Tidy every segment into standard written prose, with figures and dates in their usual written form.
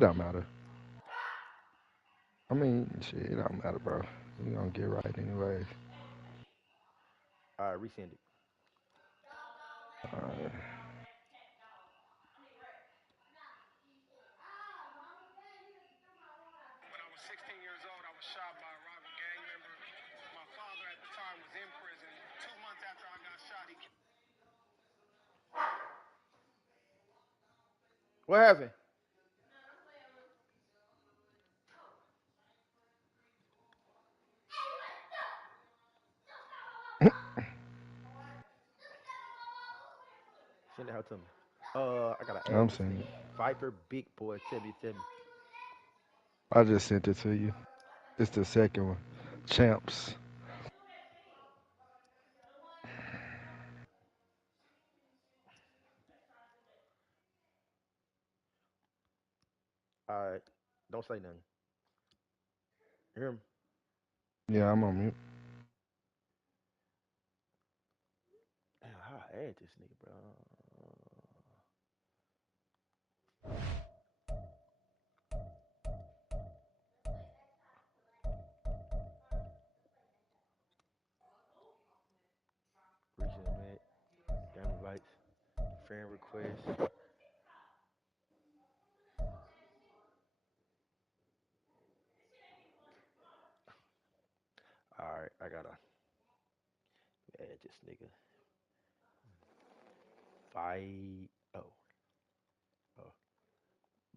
don't matter. I mean, shit, it don't matter, bro. We gonna get right anyways. All right, resend it. Alright. What happened? Send it out to me. I gotta add I'm this saying nigga. it. Viper Big Boy 7070. I just sent it to you. It's the second one. Champs. All right, don't say nothing. You hear me? Yeah, I'm on mute. Damn, how I add this nigga, bro? Recent man, game invites, friend requests. All right, I gotta add this nigga. Oh, oh,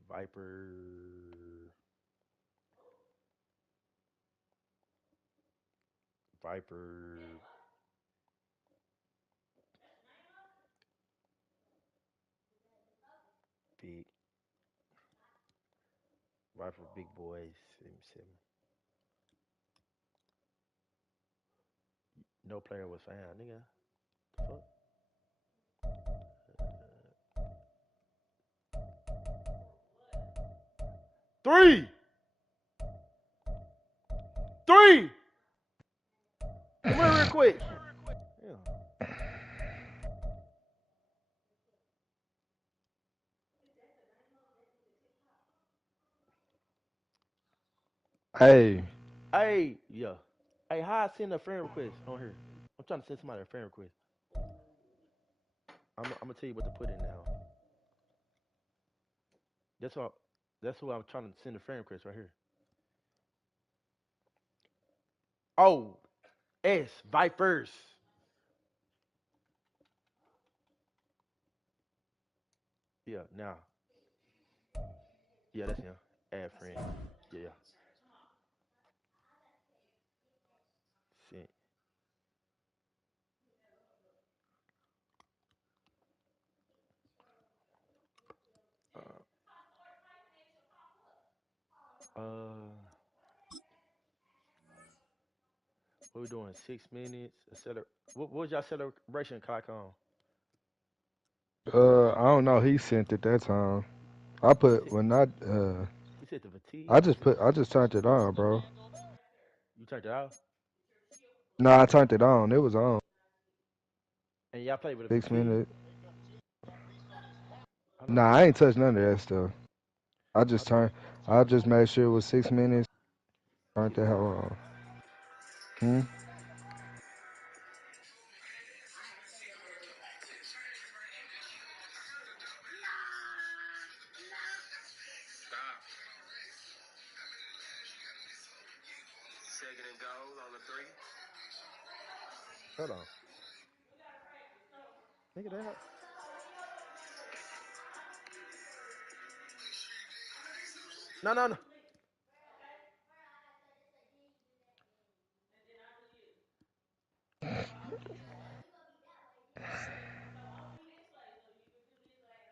Viper, Viper, Big, Viper Big Boys. 77. No player was found, nigga. The fuck? Three, three. Come here real quick. Yeah. Hey, Hey, yeah. Hey, how I send a friend request on here? I'm trying to send somebody a friend request. I'm gonna tell you what to put in now. That's what. That's who I'm trying to send a friend request right here. Oh, S Vipers. Yeah, now. Yeah, that's him. Add friend. Yeah, yeah. Sent. Uh, what we doing? 6 minutes. What was y'all celebration clock on? I don't know. He sent it that time. I He put said when I he said the I fatigue. just put I just turned it on, bro. You turned it off, No, I turned it on. It was on. and y'all played with the 6 minutes. fatigue. Hold on. Nah, I ain't touched none of that stuff. I just Okay. turned. I just made sure it was 6 minutes. Turned the hell on. Hmm? Hold on. Nigga, that. No, no, no.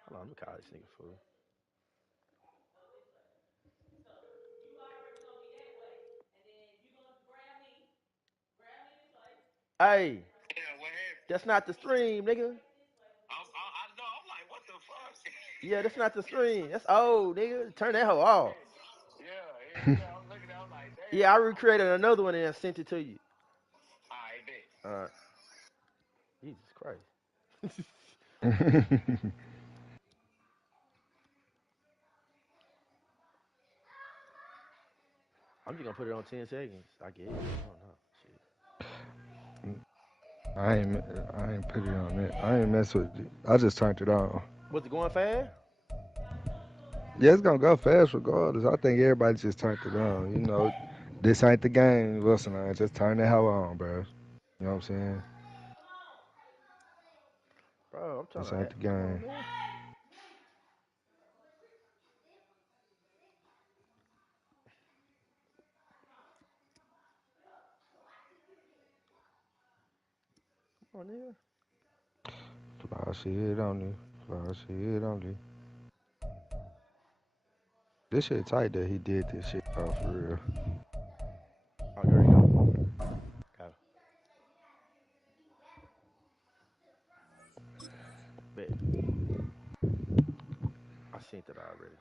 Hold on. Let me call this nigga fool. Hey, that's not the stream, nigga. Yeah, that's not the stream. That's old, nigga. Turn that hoe off. Yeah, I recreated another one and sent it to you. Uh, Jesus Christ. I'm just gonna put it on 10 seconds. I guess. I don't know. Shit. I ain't put it on it. I ain't mess with it. I just turned it on. Was it going fast? Yeah, it's gonna go fast regardless. I think everybody just turned it on. You know, this ain't the game. Listen, I just turn the hell on, bro. You know what I'm saying? Bro, I'm trying This to ain't act. the Come on, game. man. Come on, nigga. Fly shit on you. Fly shit on you. This shit tight that he did this shit off for real. Oh, there you go. Got it. Bet. I seen that already.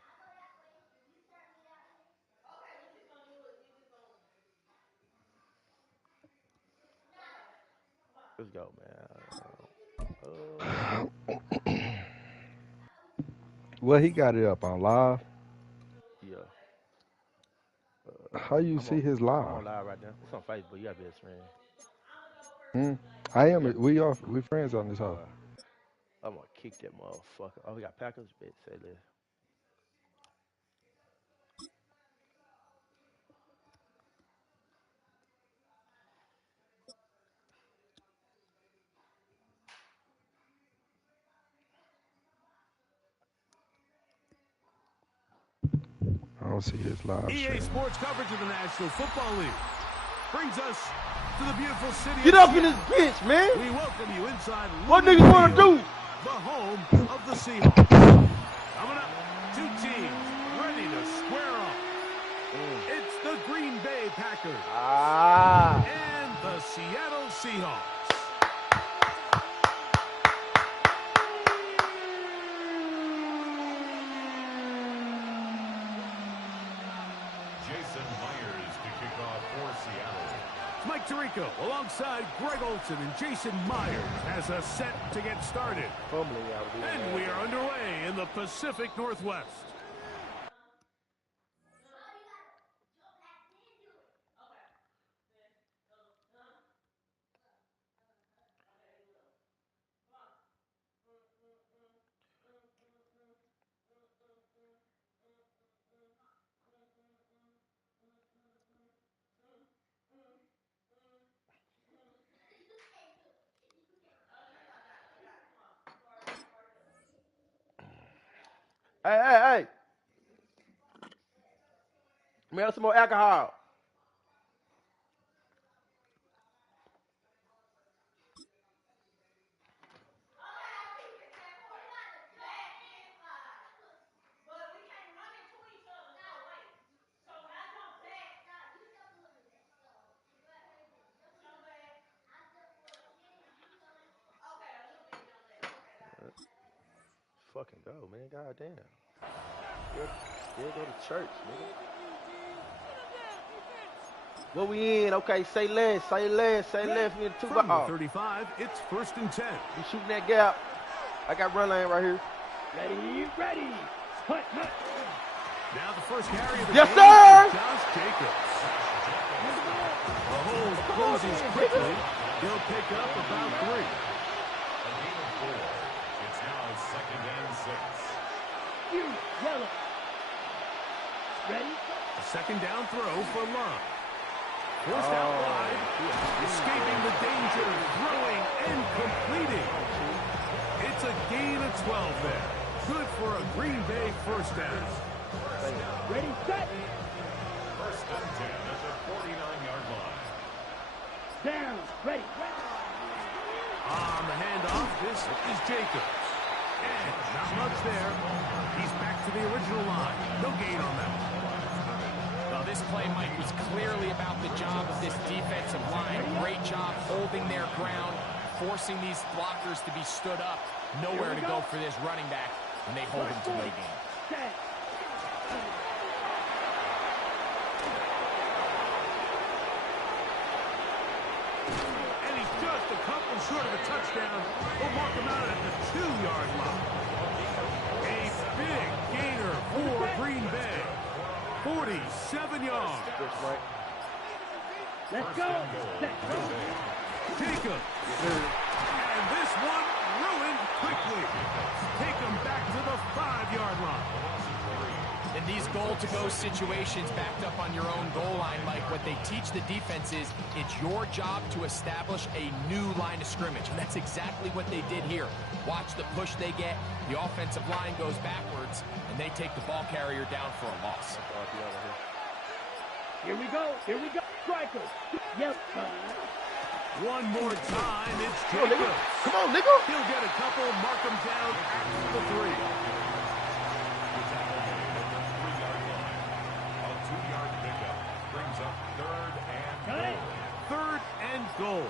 Let's go, man. Well, he got it up on live. Yeah. How you I'm see his live? on live right now. It's on Facebook. You got best friend. I am. Yeah. We friends on this hoe. I'm gonna kick that motherfucker. Oh, we got Packers. Bet. Say less. I don't see his live EA stream. Sports coverage of the National Football League brings us to the beautiful city Get of up in this bitch, man. We welcome you inside What Lincoln niggas want to Field, do? the home of the Seahawks. Coming up, two teams ready to square off. It's the Green Bay Packers and the Seattle Seahawks. Jason Myers to kick off for Seattle. Mike Tirico alongside Greg Olsen and Jason Myers has a set to get started. And we are underway in the Pacific Northwest. Hey. Let me have some more alcohol. Fucking go, man. Goddamn. Still go to church, nigga. What we in? Okay, say less. We need two From the balls. 35, it's 1st and 10. You shooting that gap. I got run lane right here. Ready. Hut. Now the first carry of the Yes, game sir! for Josh Jacobs. The hole closes quickly. He'll pick up about 3. A gain of 4. It's now 2nd and 6. You, yellow. Ready? A second down throw for Love. Forced out wide. Escaping the danger. Throwing and completing. It's a gain of 12 there. Good for a Green Bay first down. Ready, set. 1st and 10 at the 49-yard line. Down. Ready. On the handoff, this is Jacobs. And not much there. He's back to the original line. No gain on that. Well, this play, Mike, was clearly about the job of this defensive line. Great job holding their ground, forcing these blockers to be stood up. Nowhere to go for this running back, and they hold him to no gain. Set. And he's just a couple short of a touchdown. We'll mark him out at the 2-yard line. A big gainer for Green Bay. 47 yards. Let's go. Set. Go. Jacob. And this one ruined quickly. Take them back to the 5-yard line. In these goal-to-go situations backed up on your own goal line, Mike, what they teach the defense is it's your job to establish a new line of scrimmage, and that's exactly what they did here. Watch the push they get. The offensive line goes backwards, and they take the ball carrier down for a loss. Here we go. Strikers. Yep. One more time, it's Jacob. Come on, nigga. He'll get a couple, mark them down at the 3. A 2-yard pickup brings up 3rd and Got it. goal. 3rd and goal.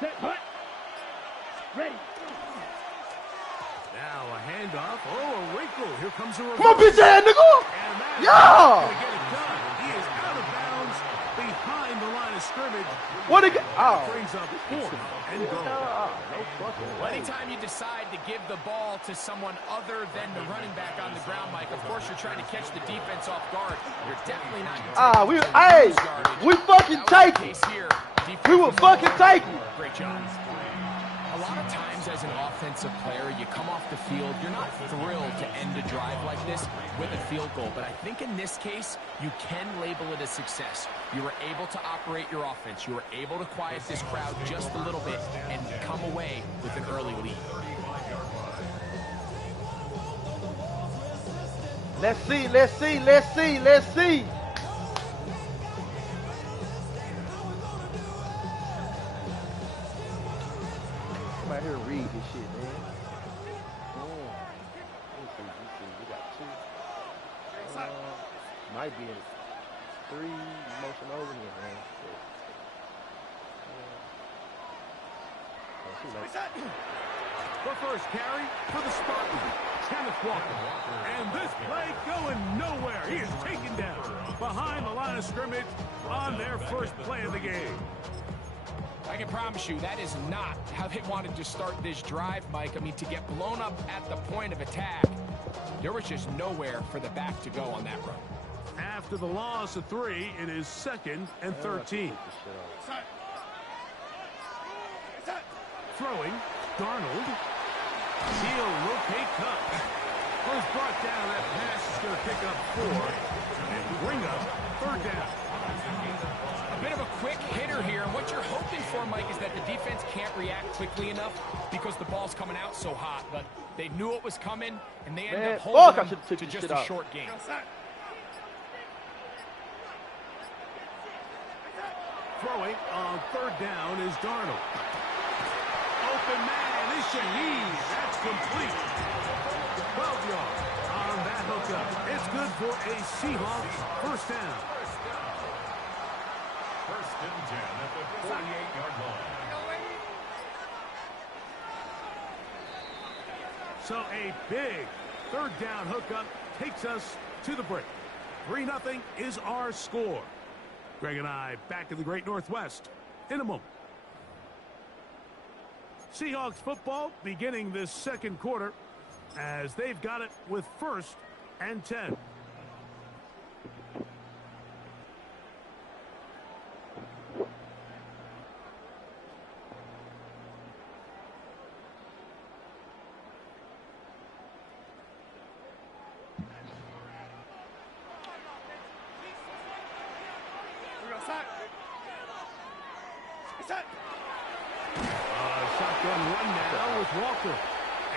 Set. Hut. Ready. Now a handoff. Oh, a wrinkle. Here comes a reverse. Come on, bitch ass nigga. And that's Yeah. gonna get it done. He is out of bounds behind the line of scrimmage. What a g- Oh. Brings up 4th and goal. No fucking way. Anytime you decide to give the ball to someone other than the running back on the ground, Mike, of course you're trying to catch the defense off guard. You're definitely not we fucking take it. We will fucking take it. Great job. A lot of times as an offensive player, you come off the field, you're not thrilled to end a drive like this with a field goal. But I think in this case, you can label it a success. You were able to operate your offense. You were able to quiet this crowd just a little bit and come away with an early lead. Let's see. Come out here and read this shit, man. Let's see. We got 2. Might be in 3 motion over here, man. The first carry for the Spartans, Kenneth Walker. And this play going nowhere. He is taken down behind the line of scrimmage on their first play of the game. I can promise you that is not how they wanted to start this drive, Mike. I mean, to get blown up at the point of attack, there was just nowhere for the back to go on that run. After the loss of 3, it is 2nd and 13. Throwing, Darnold. He'll rotate Cup. First brought down, that pass is going to pick up 4 and bring up 3rd down. A bit of a quick hitter here. What you're hoping for, Mike, is that the defense can't react quickly enough because the ball's coming out so hot. But they knew it was coming, and they ended up holding them to just a short game. Throwing on 3rd down is Darnold. Open man is Shaheed. That's complete. 12 yards on that hookup. It's good for a Seahawks first down. 1st and 10 at the 48-yard line. So a big 3rd down hookup takes us to the break. 3-0 is our score. Greg and I back in the Great Northwest in a moment. Seahawks football beginning this 2nd quarter as they've got it with 1st and 10. Shotgun run now with Walker.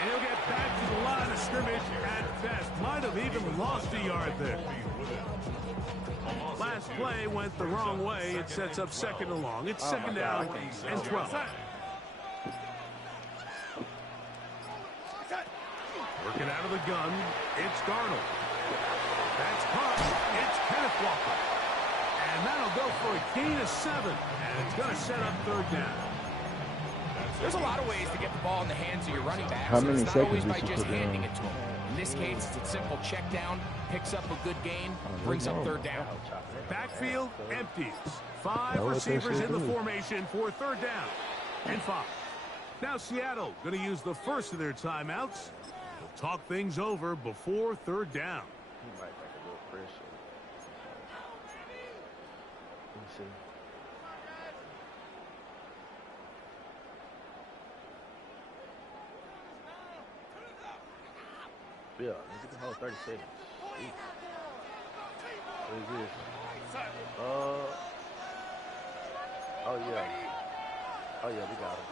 And he'll get back to the line of scrimmage at best. Might have even lost a yard there. Last play went the wrong way. It sets up 2nd and long. It's 2nd down and 12. Working out of the gun, it's Darnold. That's caught. It's Kenneth Walker. And that'll go for a gain of 7. And it's going to set up 3rd down. There's a lot of ways to get the ball in the hands of your running backs. How many it's not seconds always we by should just put handing down? it to him. In this case, it's a simple check down, picks up a good gain, brings up 3rd down. Backfield empties. 5 That what they receivers should in the do. formation for 3rd down and 5. Now Seattle going to use the first of their timeouts. Talk things over before third down. He might make a little pressure. Let me see. Yeah, nigga can hold 30 seconds. Jeez. What is this? Oh yeah. Oh yeah, we got him.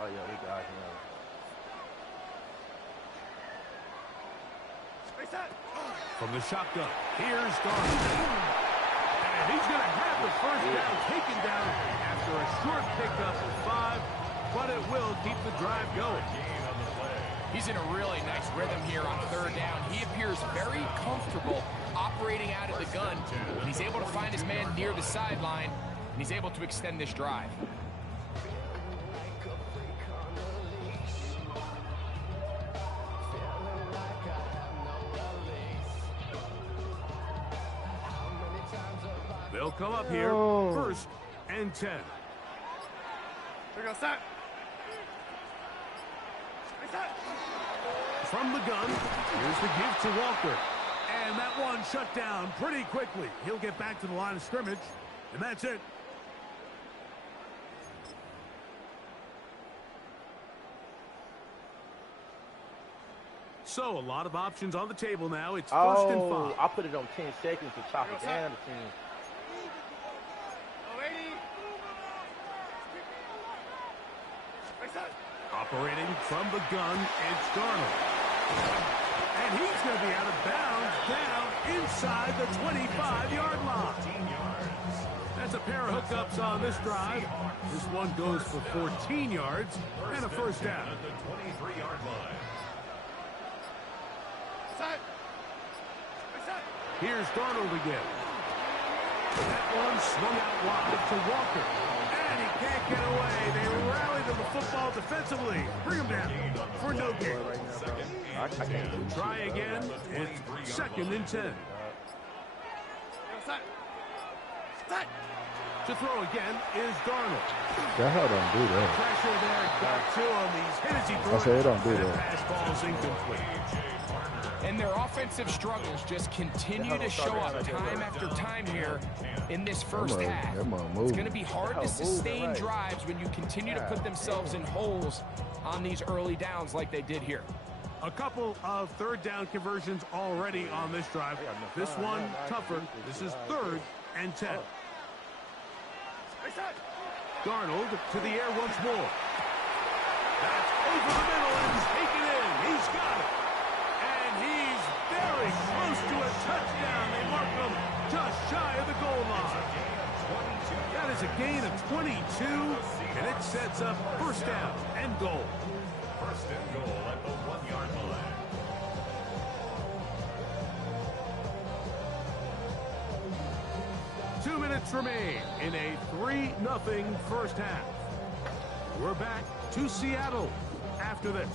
Oh yeah, we got him. From the shotgun, here's Darnold. And he's going to have the first down taken down after a short pickup of 5, but it will keep the drive going. He's in a really nice rhythm here on third down. He appears very comfortable operating out of the gun. And he's able to find his man near the sideline, and he's able to extend this drive. They'll come up here, 1st and 10. From the gun, here's the give to Walker. And that one shut down pretty quickly. He'll get back to the line of scrimmage, and that's it. So, a lot of options on the table now. It's 1st and 5. I put it on 10 seconds to chop it down to 10. Operating from the gun, it's Darnold. And he's going to be out of bounds down inside the 25-yard line. That's a pair of hookups on this drive. This one goes for 14 yards and a first down. At the 23-yard line. Here's Darnold again. That one swung out wide to Walker. And he can't get away. They rally to the football defensively. Bring him down for no gain. Try again. It's 2nd and 10. To throw again is Darnold. That hell don't do that. Pressure there got to him. He's hit as he threw I say it don't do and that. pass ball's incomplete. And their offensive struggles just continue to show up time after time here in this first half. It's going to be hard to sustain drives when you continue to put themselves in holes on these early downs like they did here. A couple of third down conversions already on this drive. This one tougher. This is 3rd and 10. Darnold to the air once more. That's over the middle and taken in. He's got it. And he's very close to a touchdown. They mark him just shy of the goal line. That is a gain of 22, and it sets up 1st down and goal. 1st and goal at the 1-yard line. Two minutes remain in a 3-0 first half. We're back to Seattle after this.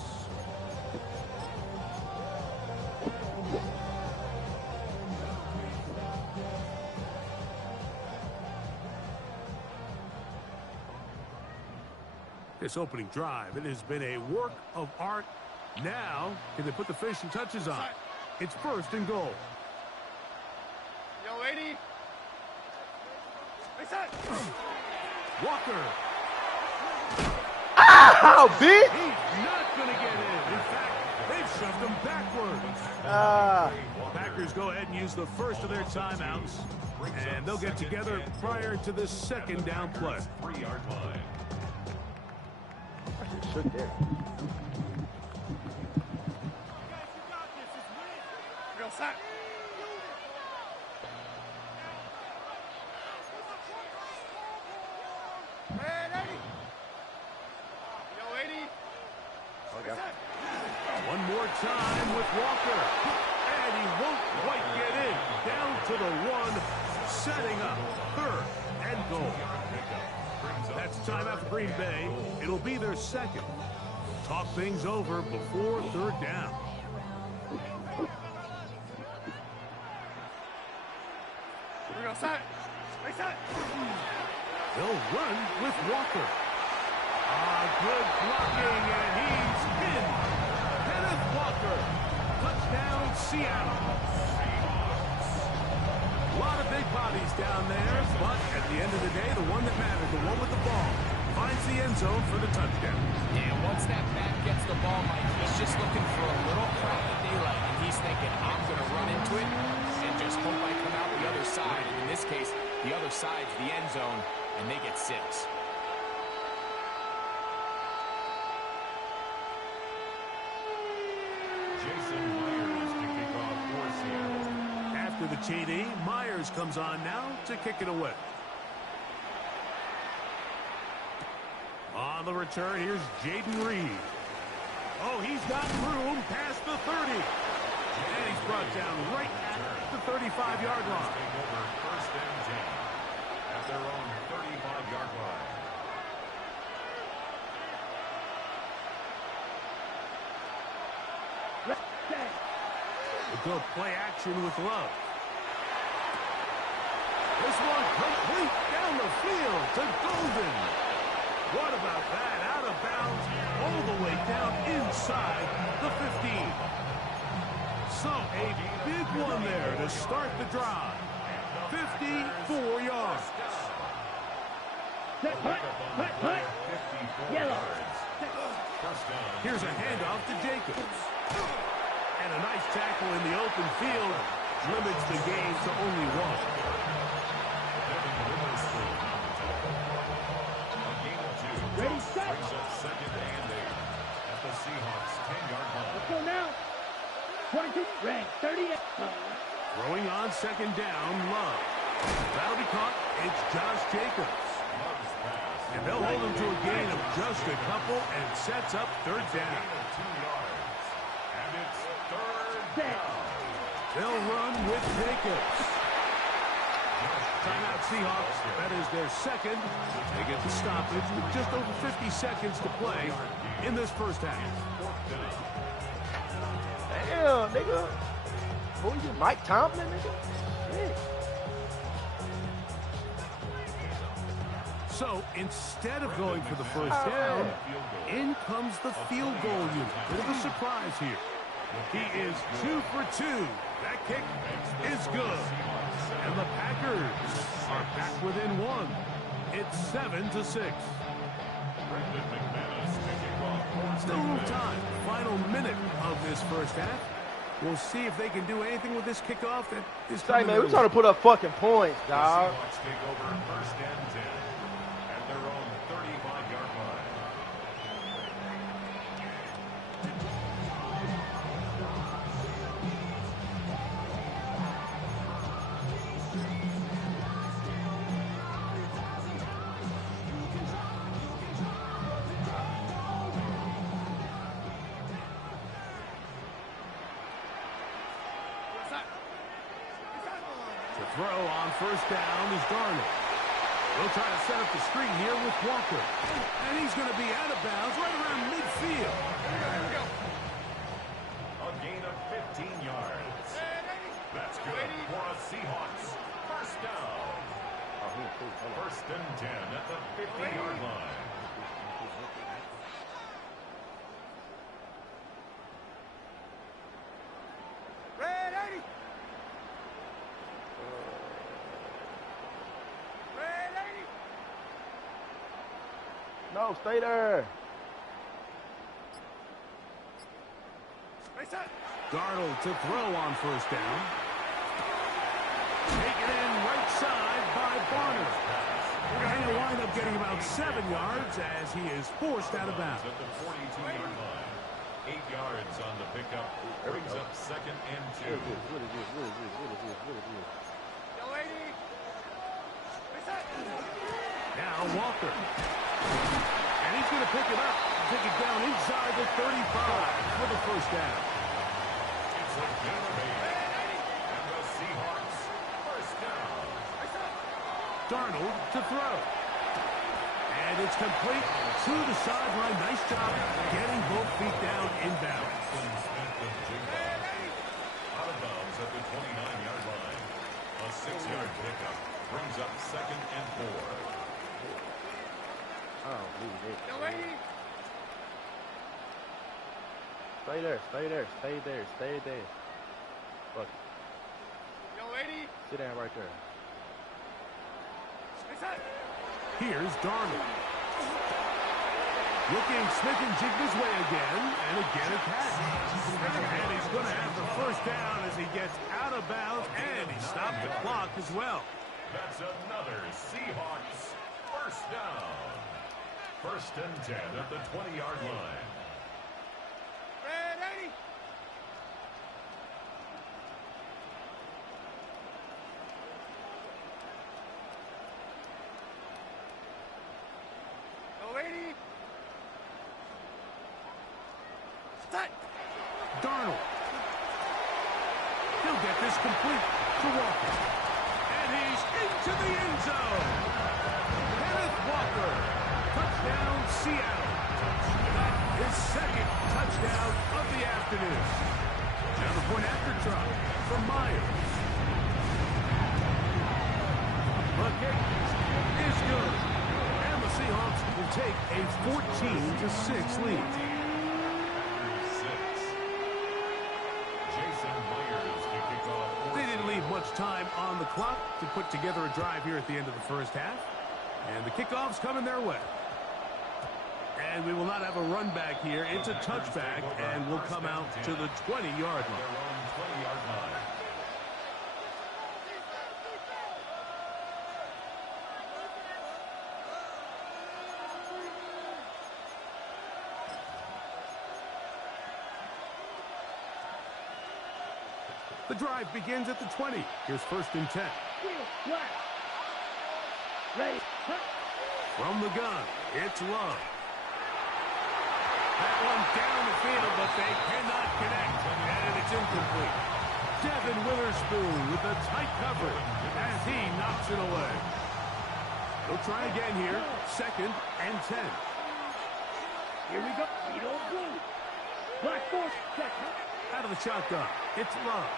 This opening drive, it has been a work of art. Now, can they put the finishing touches on? It's 1st and goal. Yo, 80. Walker. Ow, bitch! He's not going to get in. In fact, they've shoved him backwards. Packers go ahead and use the first of their timeouts, and they'll get together prior to the 2nd down play. 3-yard line. I just shook there. Real sack. One more time with Walker. And he won't quite get in. Down to the 1, setting up 3rd and goal. That's timeout for Green Bay. It'll be their 2nd. Talk things over before 3rd down. They'll run with Walker. Good blocking, and he's pinned. Seattle. A lot of big bodies down there, but at the end of the day, the one that mattered, the one with the ball, finds the end zone for the touchdown. Yeah, once that back gets the ball, Mike, he's just looking for a little crack of daylight, and he's thinking, I'm going to run into it and just hope I come out the other side. And in this case, the other side's the end zone, and they get 6. Jason Myers to kick off for Seattle. After the TD, Myers comes on now to kick it away. On the return, here's Jaden Reed. Oh, he's got room past the 30. And he's brought down right at the 35-yard line. Take over first and 10 at their own 35-yard line. We'll go play action with Love. This one complete down the field to Golden. What about that? Out of bounds all the way down inside the 15. So a big one there to start the drive. 54 yards. Set, hut, hut, hut. Yellow. Here's a handoff to Jacobs. And a nice tackle in the open field limits the game to only 1. Ready, set. Brings up second and 8 at the Seahawks 10-yard line. Let's go now. 20, red, 38. Throwing on second down, Love. That'll be caught. It's Josh Jacobs. And they'll hold him to a gain of just a couple and sets up third down. 2 yards. And it's third Set. down. They'll run with Jacobs. Timeout Seahawks. That is their second. They get the stoppage with just over 50 seconds to play in this first half. Damn, nigga. Who is it, Mike Tomlin, nigga? Shit. So instead of going for the first down, in comes the field goal unit. Bit of a surprise here. He is 2 for 2. That kick is good. And the Packers are back within 1. It's 7-6. Still a little time. Final minute of this first half. We'll see if they can do anything with this kickoff that is Say, coming man, their we're trying to put up fucking points, The dog. Seahawks take over first and 10 at their own 35-yard line. To throw on first down is Darnold. They'll try to set up the screen here with Walker. And he's going to be out of bounds right around midfield. A gain of 15 yards. That's good for a Seahawks first down. First and 10 at the 50-yard line. No, stay there. Darnold to throw on first down. Taken in right side by Barner. And he'll wind up getting about 7 yards as he is forced out of bounds. At the 42-yard line. 8 yards on the pickup. Brings up second and 2. What is this? Now Walker. And he's going to pick it up. Take it down inside the 35 for the first down. It's a gain of 8. And the Seahawks first down. Darnold to throw. And it's complete to the sideline. Nice job getting both feet down inbounds. Out of bounds at the 29-yard line. A 6-yard pickup brings up second and 4. I don't believe it. Stay there, stay there, stay there, stay there. Fuck it. Sit down right there. Here's Darnold. Looking Smith and Jigba's way again, and again a catch. And he's going to have the first down as he gets out of bounds, and he stopped the clock as well. That's another Seahawks first down. 1st and 10 at the 20-yard line. Ready? Ready? Start. Darnold. He'll get this complete to Walker. And he's into the end zone. Kenneth Walker. Touchdown, Seattle. His second touchdown of the afternoon. Now the point after drop from Myers. The kick is good. And the Seahawks will take a 14-6 lead. They didn't leave much time on the clock to put together a drive here at the end of the first half. And the kickoff's coming their way. And we will not have a run back here. It's a touchback, and we'll come out to the 20-yard line. The drive begins at the 20. Here's 1st and 10. Ready? From the gun, it's Love. That one down the field, but they cannot connect, and it's incomplete. Devin Witherspoon with a tight cover as he knocks it away. They'll try again here, 2nd and 10. Here we go. We don't move. Black force. Out of the shotgun, it's Love.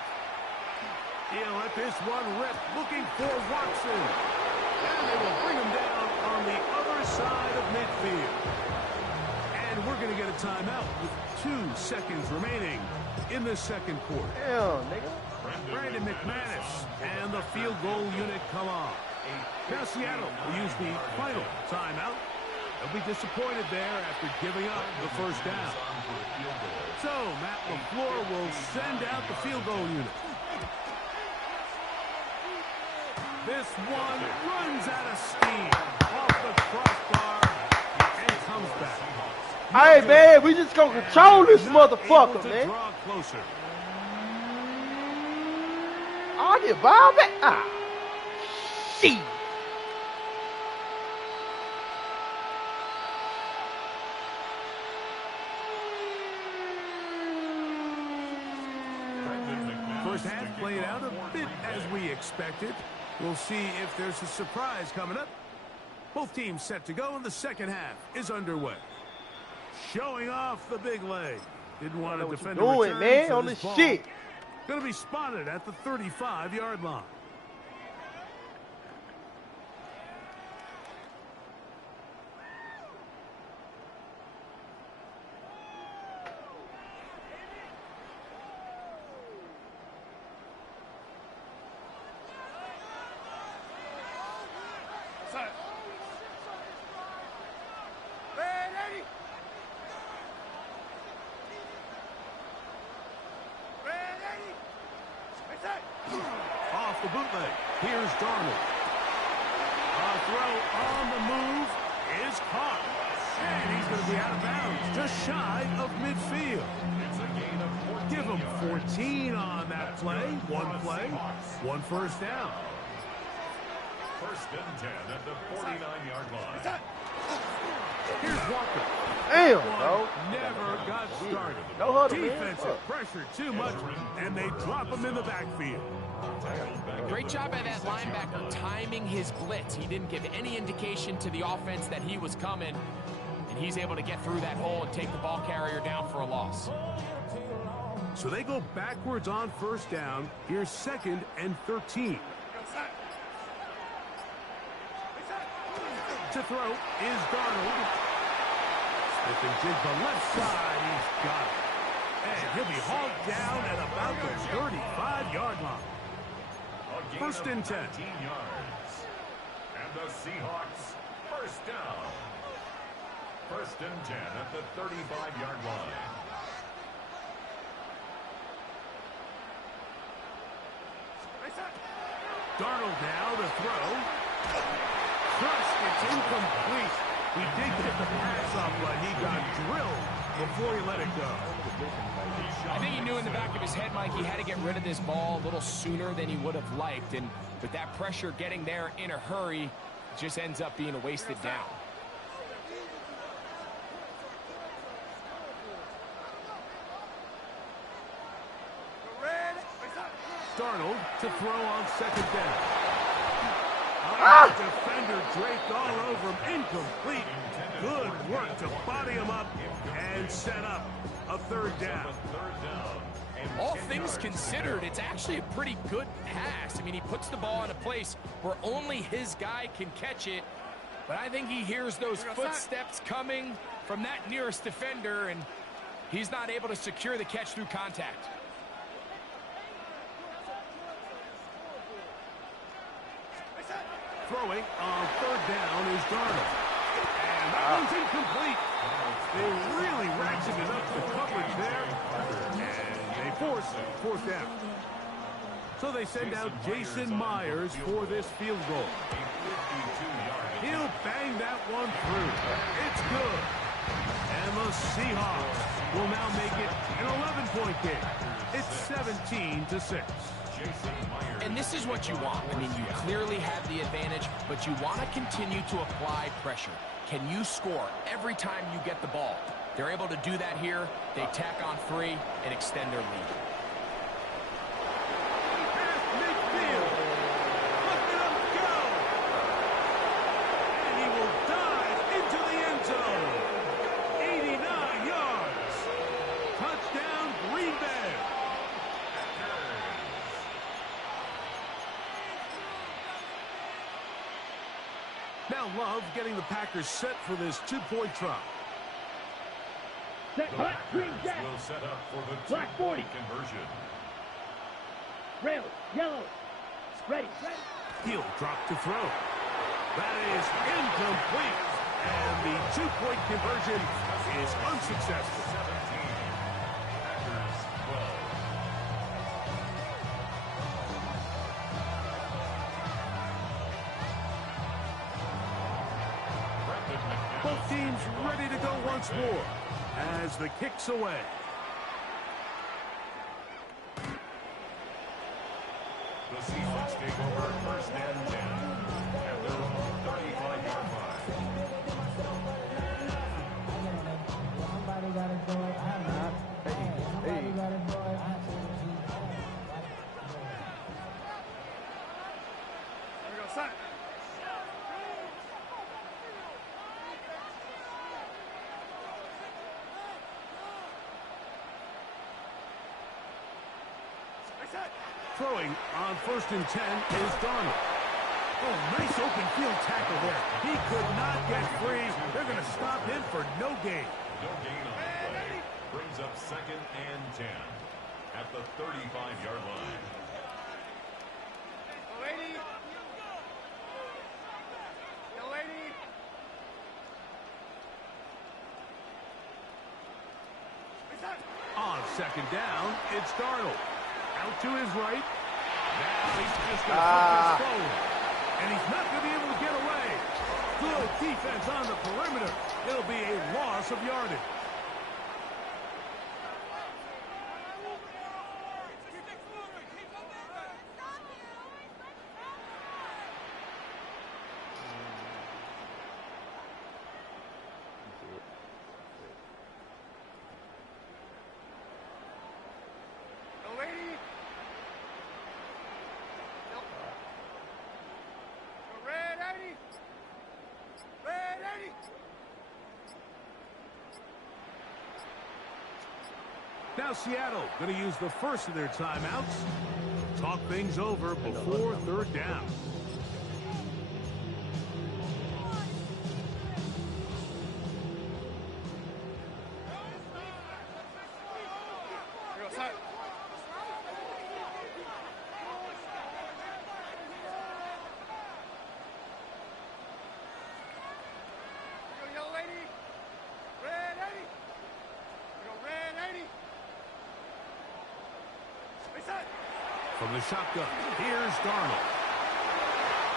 He'll let this one rip, looking for Watson. And they will bring him down on the other side of midfield. And we're going to get a timeout with 2 seconds remaining in the second quarter. Damn, nigga. Brandon McManus and the field goal unit come on. Now Seattle will use the final timeout. They'll be disappointed there after giving up the first down. So Matt LaFleur will send out the field goal unit. This one runs out of steam off the crossbar and comes back. Hey, man, we just gonna control this motherfucker, man. Draw closer. Oh, the ball back. Ah, shit. First half played out a bit as we expected. We'll see if there's a surprise coming up. Both teams set to go, and the second half is underway. Showing off the big leg. Didn't want to defend the return, man, so on this this shit. Going to be spotted at the 35-yard line. Off the bootleg. Here's Darnold. A throw on the move is caught. And he's going to be out of bounds, just shy of midfield. Give him 14 on that play. One first down. 1st and 10 at the 49-yard line. Here's Walker. Damn, bro. Never got started. No huddle, man. Defensive pressure too much, and they drop him in the backfield. Great job by that linebacker timing his blitz. He didn't give any indication to the offense that he was coming, and he's able to get through that hole and take the ball carrier down for a loss. So they go backwards on first down. Here's 2nd and 13. To throw is Darnold. Smith and Jigba left side. He's got it. And he'll be hauled down at about the 35-yard line. First and 10. Yards. And the Seahawks, first down. First and 10 at the 35-yard line. Darnold now to throw. Thrust, it's incomplete. He did get the pass off, but he got drilled before he let it go. I think he knew in the back of his head, Mike, he had to get rid of this ball a little sooner than he would have liked. And with that pressure getting there in a hurry, it just ends up being a wasted down. Darnold to throw on second down. Defender draped all over him. Incomplete. Good work to body him up and set up a third down. All things considered, it's actually a pretty good pass. I mean, he puts the ball in a place where only his guy can catch it. But I think he hears those footsteps coming from that nearest defender, and he's not able to secure the catch through contact. Throwing on third down is Darnold. And that one's incomplete. They really ratcheted up the coverage there. And they force fourth down. So they send out Jason Myers for this field goal. He'll bang that one through. It's good. And the Seahawks will now make it an 11-point game. It's 17-6. And this is what you want. I mean, you clearly have the advantage, but you want to continue to apply pressure. Can you score every time you get the ball? They're able to do that here. They tack on 3 and extend their lead. Past midfield. Look at him go. And he will dive into the end zone. 89 yards. Touchdown, Green Bay. Now Love getting the Packers set for this two-point try. Set, black, green, jack. Will set up for the Black 40. conversion. Red, yellow. Ready. He'll drop to throw. That is incomplete. And the two-point conversion is unsuccessful. 17. Packers 12. Both teams ready to go once more as the kick's away. The Seahawks take over first and 10 at their own 35-yard line. Throwing on first and 10 is Darnold. Oh, nice open field tackle there. He could not get free. They're going to stop him for no gain. No gain on the play. Brings up second and 10 at the 35-yard line. On second down, it's Darnold. Out to his right. Now he's just going to flip his forward. And he's not going to be able to get away. Good defense on the perimeter. It'll be a loss of yardage. Now Seattle going to use the first of their timeouts. Talk things over before third down. From the shotgun, here's Darnold.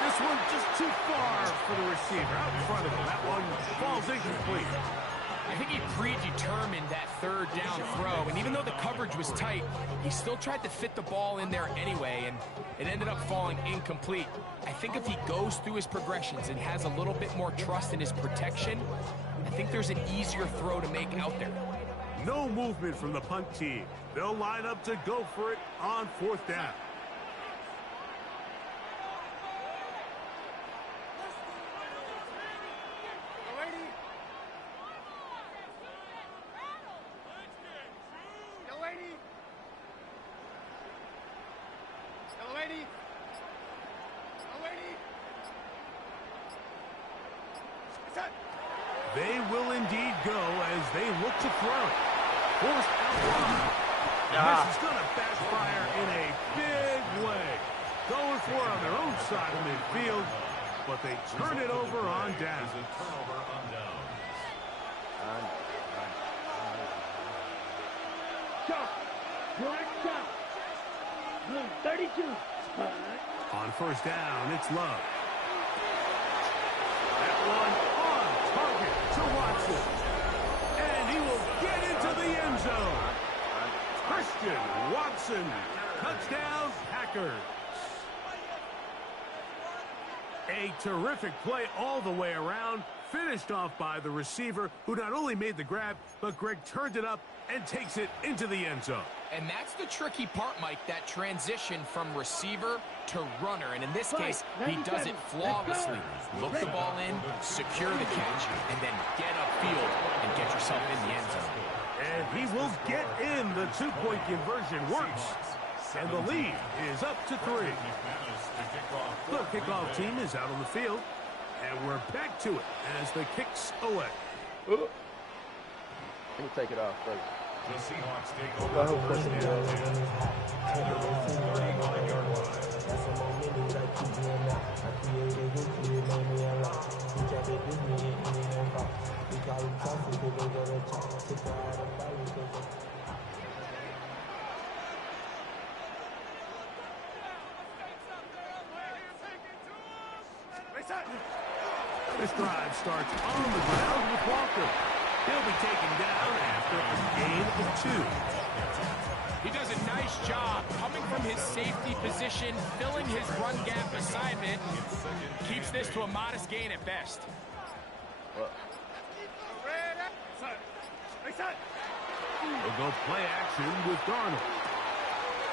This one just too far for the receiver. Out in front of him. That one falls incomplete. I think he predetermined that third down throw, and even though the coverage was tight, he still tried to fit the ball in there anyway, and it ended up falling incomplete. I think if he goes through his progressions and has a little bit more trust in his protection, I think there's an easier throw to make out there. No movement from the punt team. They'll line up to go for it on 4th down. They will indeed go as they look to throw it. Forced out. This is going to backfire in a big way. Going for it on their own side of midfield, but they turn it over on down. Turnover on down. Stop. Correct stop. 32. On 1st down, it's Love. That one on target to Watson. And he will get into the end zone. Christian Watson. Touchdown, Packers. A terrific play all the way around. Finished off by the receiver, who not only made the grab, but Greg turned it up and takes it into the end zone. And that's the tricky part, Mike, that transition from receiver to runner. And in this case, he does it flawlessly. Look the ball in, secure the catch, and then get upfield and get yourself in the end zone. And he will get in. The 2-point conversion works. And the lead is up to 3. The kickoff team is out on the field. And we're back to it as the kick's away. Let me take it off first. The Seahawks take over first and 10 at their own 35-yard line. This drive starts on the ground with Walker. He'll be taken down after a gain of 2. He does a nice job coming from his safety position, filling his run gap assignment, keeps this to a modest gain at best. We'll go play action with Darnold.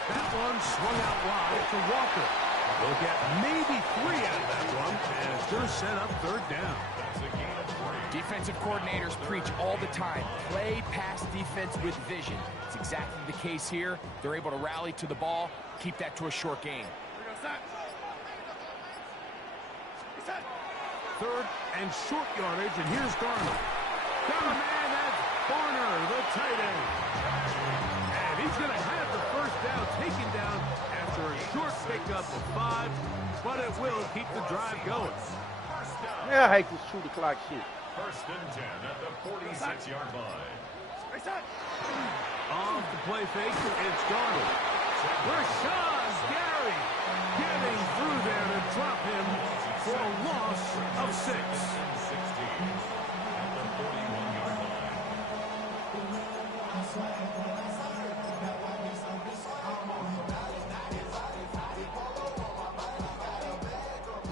That one swung out wide to Walker. They'll get maybe 3 out of that one as they're set up 3rd down. Defensive coordinators preach all the time, play pass defense with vision. It's exactly the case here. They're able to rally to the ball, keep that to a short gain. 3rd and short yardage, and here's Darnold. Got a man, that's Barner, the tight end. And he's going to have the 1st down taken down after a short pickup of 5, but it will keep the drive going. Yeah, I hate this shoot the clock shit. 1st and 10 at the 46-yard line. Off the play fake, it's Darnold. Rashawn Gary getting through there to drop him for a loss of 6. 16 at the 41-yard line.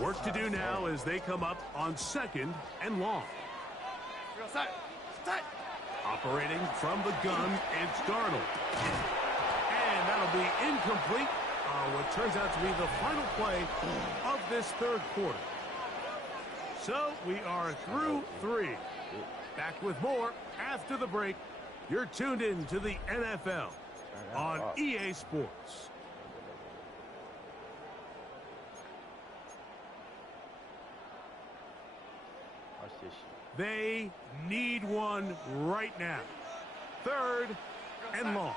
Work to do now as they come up on 2nd and long. Operating from the gun, it's Darnold. And that'll be incomplete on what turns out to be the final play of this 3rd quarter. So we are through 3. Back with more after the break. You're tuned in to the NFL on EA Sports. Watch this shit. They need one right now. 3rd and long.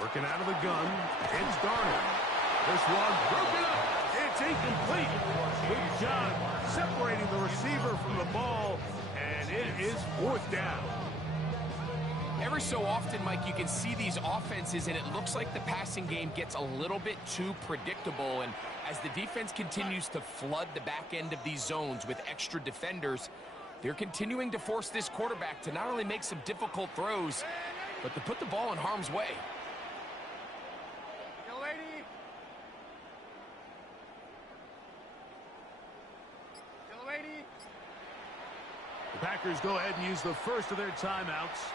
Working out of the gun, it's Darnold. This one broken up. It's incomplete. Good job separating the receiver from the ball, and it is 4th down. Every so often, Mike, you can see these offenses, and it looks like the passing game gets a little bit too predictable. And as the defense continues to flood the back end of these zones with extra defenders, they're continuing to force this quarterback to not only make some difficult throws, but to put the ball in harm's way. The Packers go ahead and use the first of their timeouts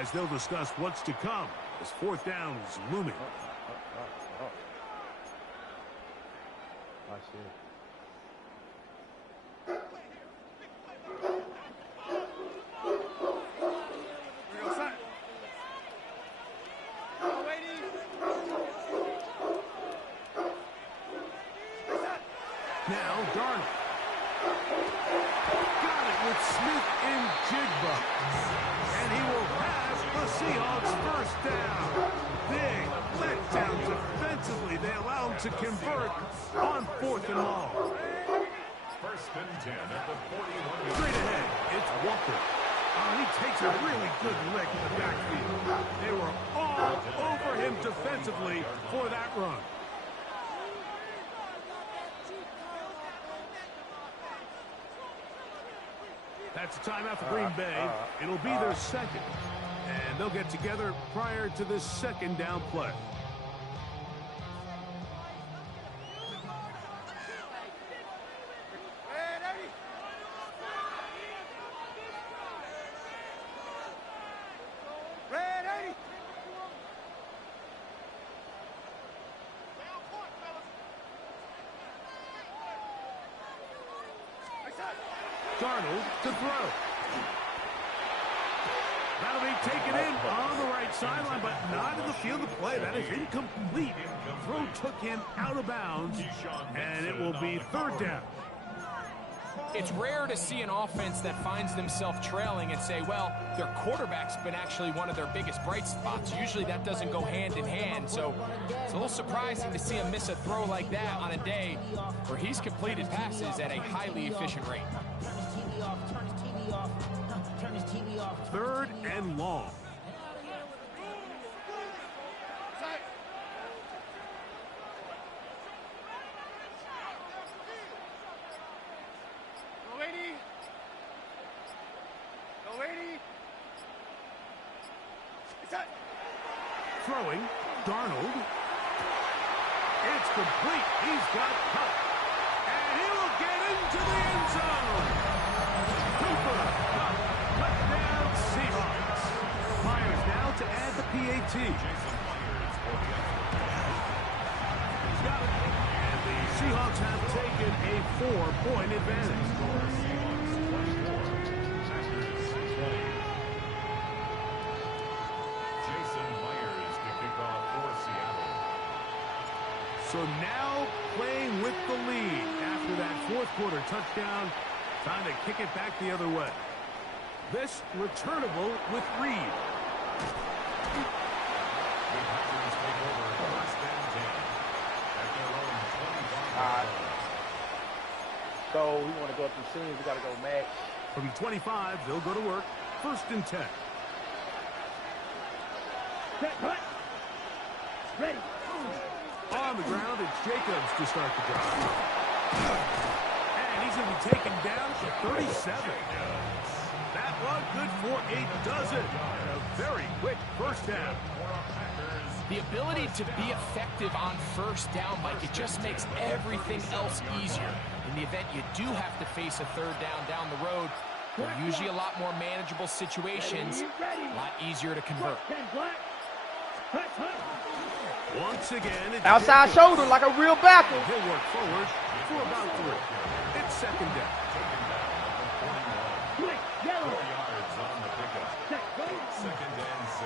as they'll discuss what's to come as 4th down is looming. I see. Now Darnold. Got it with Smith and Jigba. And he will pass the Seahawks 1st down. Big letdown defensively. They allow him to convert on 4th and long. 1st and 10 at the 41. Straight ahead, it's Walker. He takes a really good lick in the backfield. They were all over him defensively for that run. That's a timeout for Green Bay. It'll be their 2nd. And they'll get together prior to this 2nd down play. Darnold to throw. That'll be taken in on the right sideline, but not in the field of play. That is incomplete. Throw took him out of bounds, and it will be 3rd down. It's rare to see an offense that finds themselves trailing and say, well, their quarterback's been actually one of their biggest bright spots. Usually that doesn't go hand in hand, so it's a little surprising to see him miss a throw like that on a day where he's completed passes at a highly efficient rate. 3rd and long. Throwing, Darnold. It's complete. He's got cut. And he will get into the end zone. Cooper, touchdown Seahawks. Myers now to add the PAT. He's got it. And the Seahawks have taken a 4-point advantage. So now playing with the lead after that 4th quarter touchdown. Time to kick it back the other way. This returnable with Reed. So we want to go through scenes. We got to go match. From 25, they'll go to work. 1st and 10. Ready. On the ground, it's Jacobs to start the drive. And he's going to be taken down to 37. That one good for a dozen. And a very quick 1st down. The ability to be effective on 1st down, Mike, it just makes everything else easier. In the event you do have to face a 3rd down the road, they're usually a lot more manageable situations, a lot easier to convert. Once again, it's outside Jacobs. shoulder like a real backer. He'll work forward for about 3. It's 2nd down.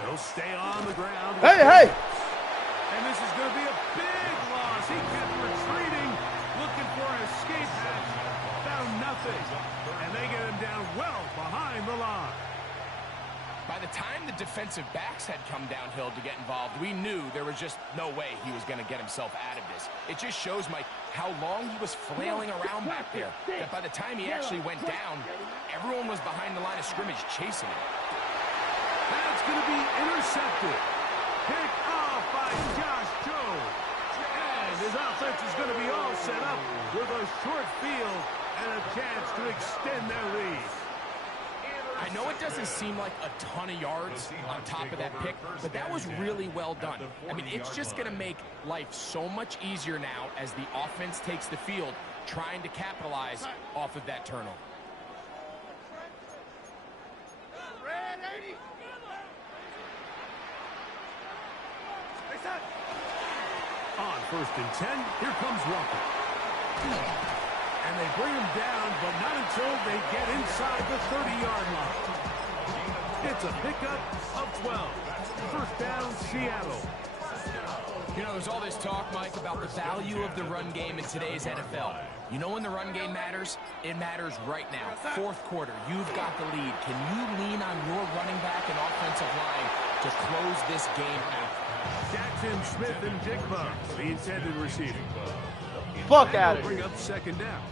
He'll stay on the ground. Hey! And this is going to be a big loss. He kept retreating, looking for an escape hatch. Found nothing. And they get him down well behind the line. By the time the defensive backs had come downhill to get involved, we knew there was just no way he was going to get himself out of this. It just shows, Mike, how long he was flailing around back there, that by the time he actually went down, everyone was behind the line of scrimmage chasing him. That's going to be intercepted. Picked off by Josh Jones. And his offense is going to be all set up with a short field and a chance to extend their lead. I know it doesn't seem like a ton of yards on top of that pick, but that was really well done. I mean, it's just going to make life so much easier now as the offense takes the field, trying to capitalize off of that turnover. On 1st and 10, here comes Walker. And they bring him down, but not until they get inside the 30-yard line. It's a pickup of 12. First down, Seattle. You know, there's all this talk, Mike, about the value of the run game in today's NFL. You know when the run game matters? It matters right now. 4th quarter, you've got the lead. Can you lean on your running back and offensive line to close this game out? Jackson, Smith, and Jigba, the intended receiver. Fuck out of Bring here. up 2nd down.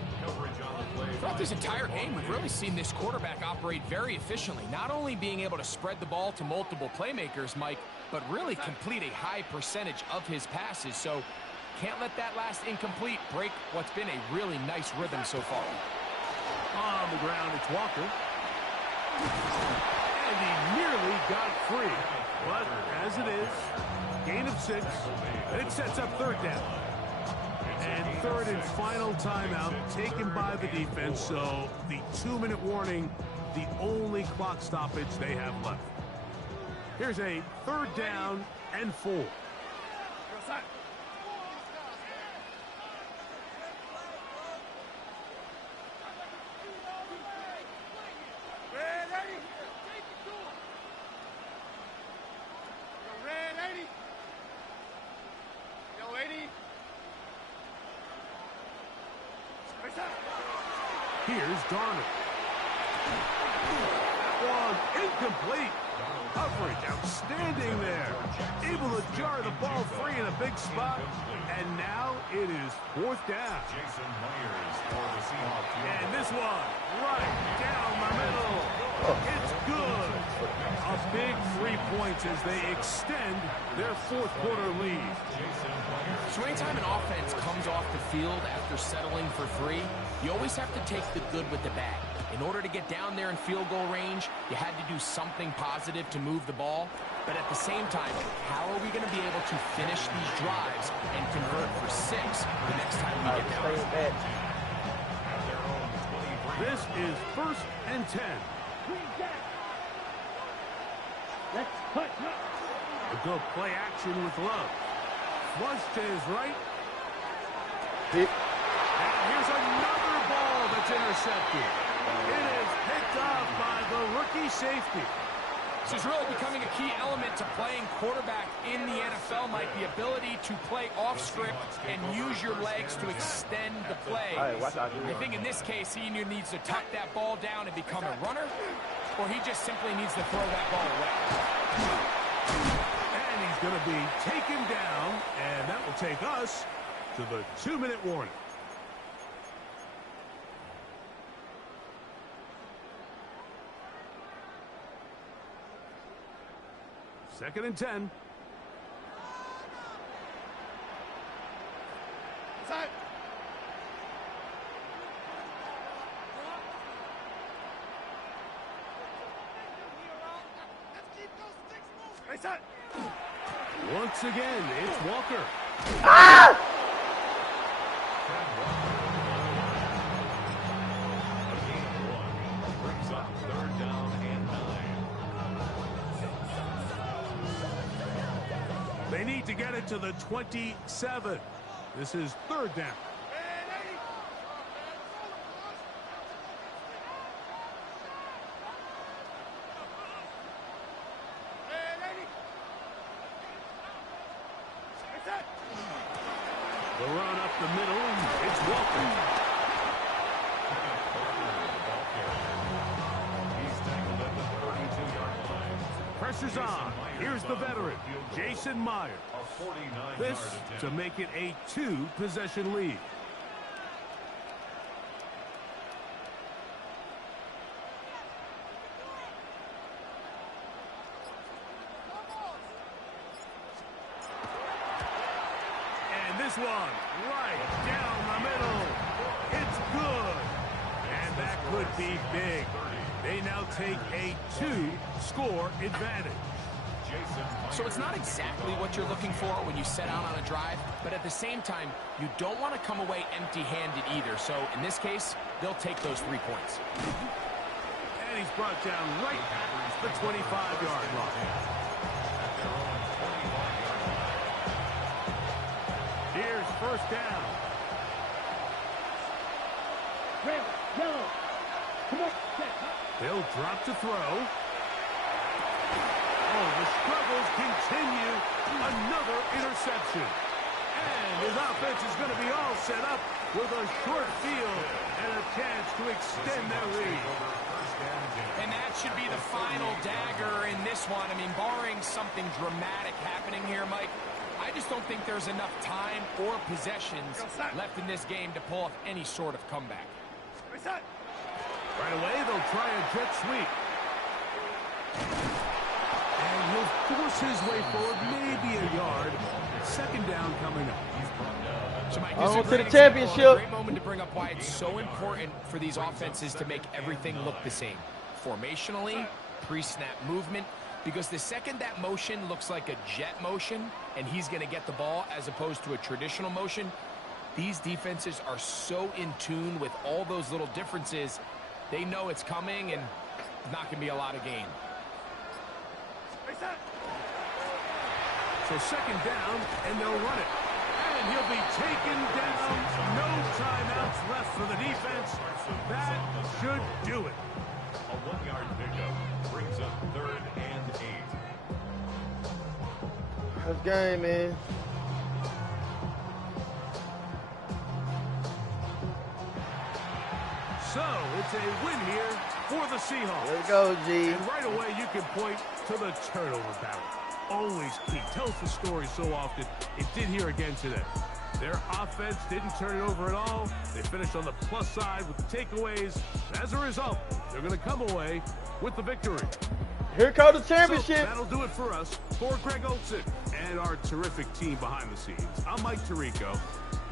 Throughout this entire game, we've really seen this quarterback operate very efficiently, not only being able to spread the ball to multiple playmakers, Mike, but really complete a high percentage of his passes. So can't let that last incomplete break what's been a really nice rhythm so far. On the ground, it's Walker. And he nearly got free. But as it is, gain of 6, and it sets up 3rd down. And 3rd and final timeout taken by the defense, so the 2-minute warning, the only clock stoppage they have left. Here's a 3rd down and 4. Here's Darnold. That one incomplete. Coverage outstanding there. Able to jar the ball free in a big spot. And now it is 4th down. Jason Myers for the Seahawks. And this one right down the middle. It's good. A big 3 points as they extend their 4th quarter lead. So anytime an offense comes off the field after settling for 3, you always have to take the good with the bad. In order to get down there in field goal range, you had to do something positive to move the ball. But at the same time, how are we going to be able to finish these drives and convert for 6 the next time we get down? This is 1st and 10. Let's cut. We'll go play action with Love. Flush to his right. And here's another ball that's intercepted. It is picked off by the rookie safety. This is really becoming a key element to playing quarterback in the NFL, Mike. The ability to play off script and use your legs to extend the play. I think in this case, he either needs to tuck that ball down and become a runner, or he just simply needs to throw that ball away. And he's going to be taken down, and that will take us to the 2-minute warning. Second and 10. Once again, it's Walker. Brings up 3rd down and 9. They need to get it to the 27. This is 3rd down. The run up the middle, it's Walker. He's tangled at the 32-yard line. pressure's on. Here's the veteran, Jason Myers. This to make it a 2-possession lead. And this one, right down the middle. It's good. And that could be big. They now take a 2-score advantage. So it's not exactly what you're looking for when you set out on a drive, but at the same time, you don't want to come away empty-handed either. So in this case, they'll take those 3 points. And he's brought down right at the 25-yard line. Here's first down. Red, yellow. Come on, set. They'll drop to throw. Oh, the struggles continue. Another interception. And his offense is going to be all set up with a short field and a chance to extend their lead. And that should be the final dagger in this one. I mean, barring something dramatic happening here, Mike, I just don't think there's enough time or possessions left in this game to pull off any sort of comeback. Right away, they'll try a jet sweep. And he'll force his way forward, maybe a yard. Second down coming up. So Mike, On this to is the a great example, a championship. great moment to bring up why it's so important for these offenses to make everything look the same. Formationally, pre-snap movement, because the second that motion looks like a jet motion and he's going to get the ball as opposed to a traditional motion, these defenses are so in tune with all those little differences. They know it's coming and it's not going to be a lot of gain. So second down, and they'll run it. And he'll be taken down. No timeouts left for the defense. That should do it. A 1-yard pickup brings up 3rd and 8. That's game, man. So it's a win here for the Seahawks. Let's go, G. And right away, you can point to the turnover battle. Always key. Tells the story so often. It did here again today. Their offense didn't turn it over at all. They finished on the plus side with the takeaways. As a result, they're going to come away with the victory. Here comes the championship. So that'll do it for us. For Greg Olsen and our terrific team behind the scenes, I'm Mike Tirico.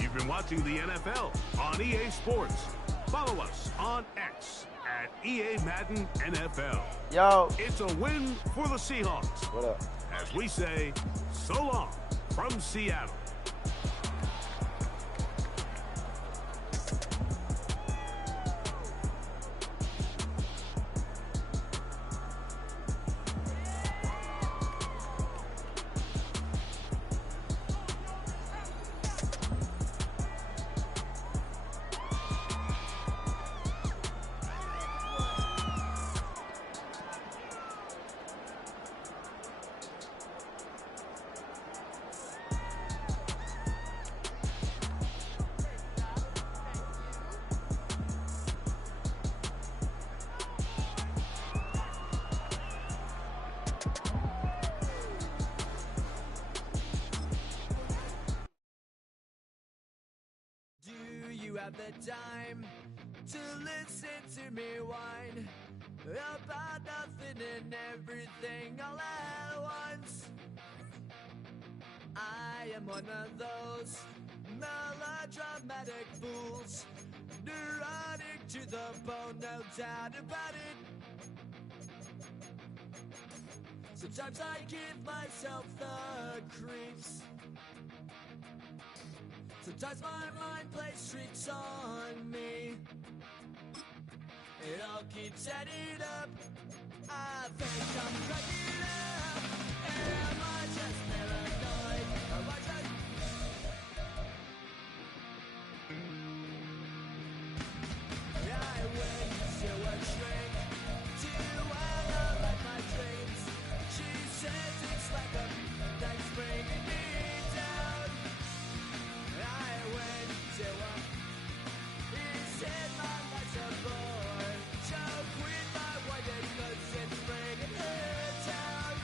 You've been watching the NFL on EA Sports. Follow us on X at EA Madden NFL. Yo. It's a win for the Seahawks. What up? As we say, so long from Seattle. Have the time to listen to me whine about nothing and everything all at once. I am one of those melodramatic fools, neurotic to the bone, no doubt about it. Sometimes I give myself the creeps. Sometimes my mind plays tricks on me. It all keeps adding up. I think I'm cracking up. Am I just paranoid? Am I just... I went to a shrink to analyze my dreams. She says it's like a that's bringing me down. I went to a, he said my life's a bore. Joke with my wife because it's bringing her down.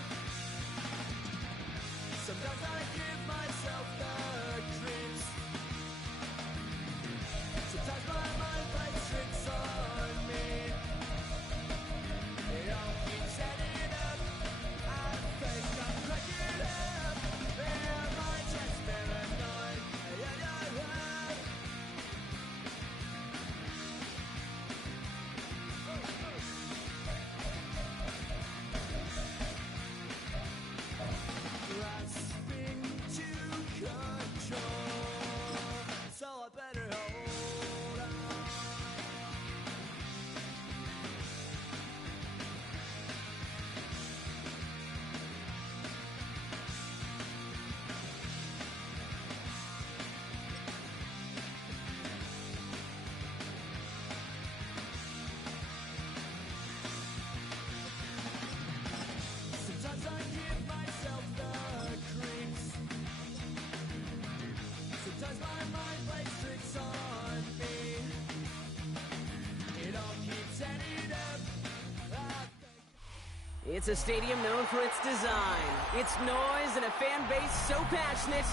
It's a stadium known for its design, its noise, and a fan base so passionate.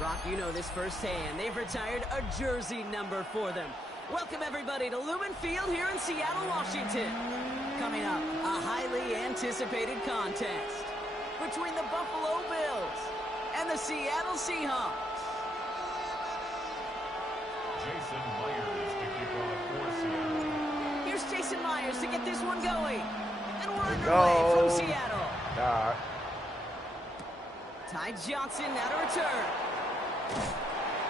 Rock, you know this firsthand. They've retired a jersey number for them. Welcome, everybody, to Lumen Field here in Seattle, Washington. Coming up, a highly anticipated contest between the Buffalo Bills and the Seattle Seahawks. Jason Myers to kick off for Seattle. Here's Jason Myers to get this one going. And we're underway Go. from Seattle. God. Ty Johnson now to return.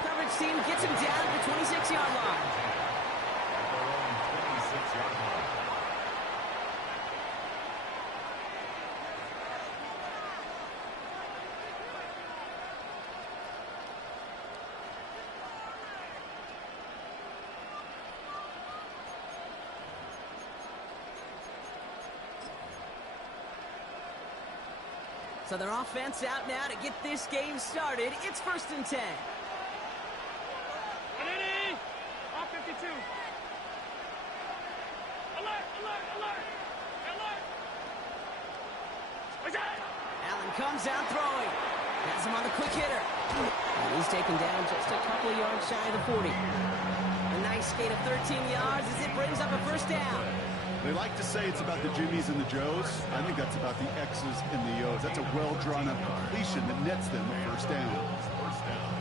Coverage team gets him down at the 26-yard line. At their own 26-yard line. So their offense out now to get this game started. It's 1st and 10. Off 52. Alert, alert, alert. Alert. What's that? Allen comes out throwing. Has him on the quick hitter. And he's taken down just a couple of yards shy of the 40. A nice skate of 13 yards as it brings up a 1st down. They like to say it's about the Jimmies and the Joes. I think that's about the X's and the O's. That's a well-drawn-up completion that nets them a 1st down. First down.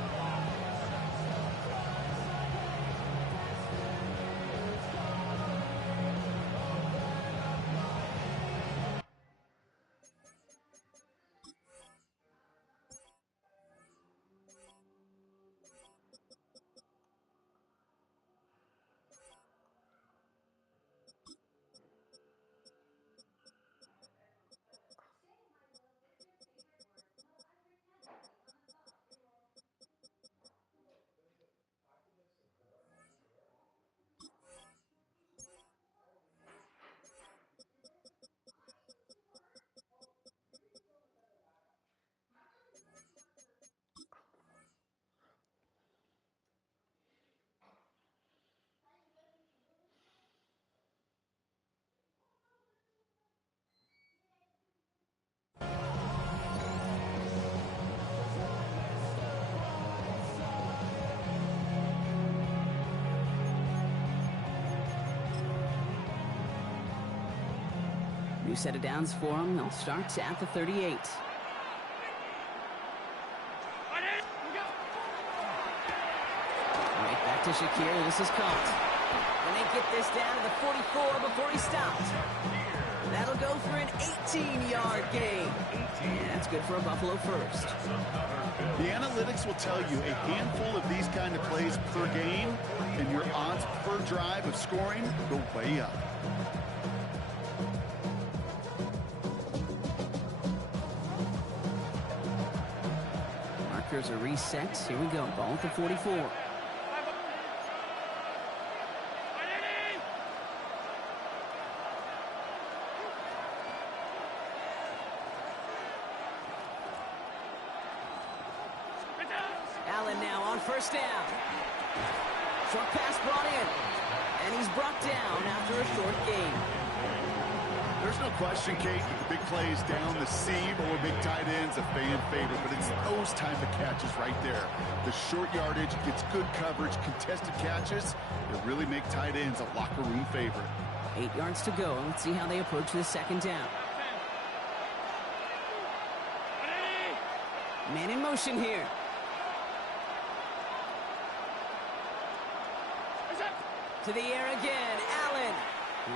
New set of downs for them. They'll start at the 38. Right back to Shakir. This is caught. And they get this down to the 44 before he stops. That'll go for an 18-yard gain. And that's good for a Buffalo 1st. The analytics will tell you a handful of these kind of plays per game, and your odds per drive of scoring go way up. Markers are reset. Here we go. Ball at the 44. Allen now on 1st down. Short pass brought in. And he's brought down after a short gain. There's no question, Kate, the big plays down the seam or big tight ends, a fan favorite, but it's those type of catches right there. The short yardage, gets good coverage, contested catches, that really make tight ends a locker room favorite. 8 yards to go. Let's see how they approach this 2nd down. Man in motion here. To the air again. Allen.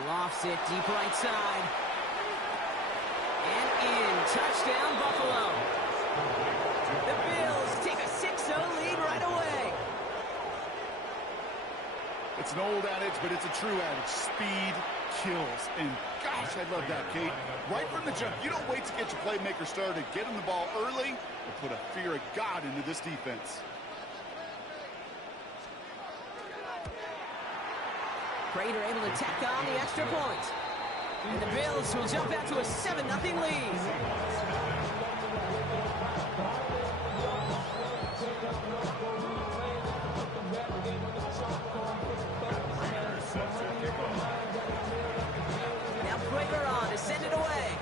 Lofts it deep right side. And in. Touchdown, Buffalo. The Bills take a 6-0 lead right away. It's an old adage, but it's a true adage. Speed kills. And gosh, I love that, Kate. Right from the jump, you don't wait to get your playmaker started. Get him the ball early and put a fear of God into this defense. Prater able to tack on the extra point. And the Bills will jump out to a 7-0 lead. Now Prater on to send it away.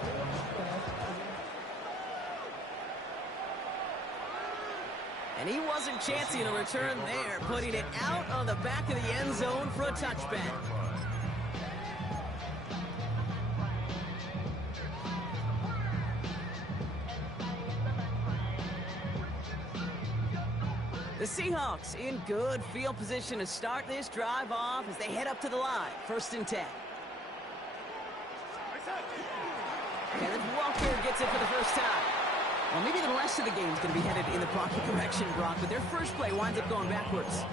Chancey in a return there, putting it out on the back of the end zone for a touchback. The Seahawks in good field position to start this drive off as they head up to the line. 1st and 10. Kenneth Walker gets it for the first time. Well, maybe the rest of the game is going to be headed in the pocket direction, Brock, but their first play winds up going backwards.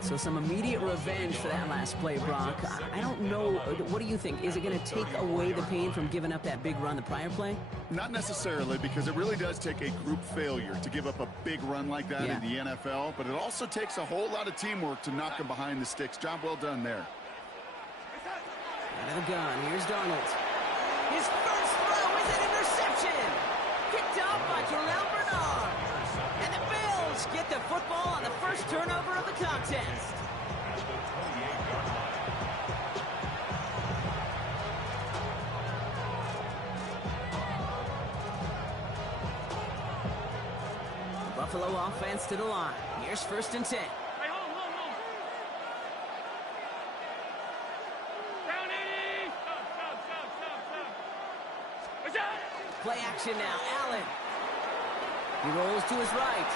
So some immediate revenge for that last play, Brock. I don't know. What do you think? Is it going to take away the pain from giving up that big run the prior play? Not necessarily, because it really does take a group failure to give up a big run like that in the NFL, but it also takes a whole lot of teamwork to knock him behind the sticks. Job well done there. Out of the gun, here's Darnold. His first throw is an interception! Picked off by Terrell Bernard. And the Bills get the football on the first turnover of the contest. The Buffalo offense to the line. Here's 1st and 10. Play action now, Allen. He rolls to his right.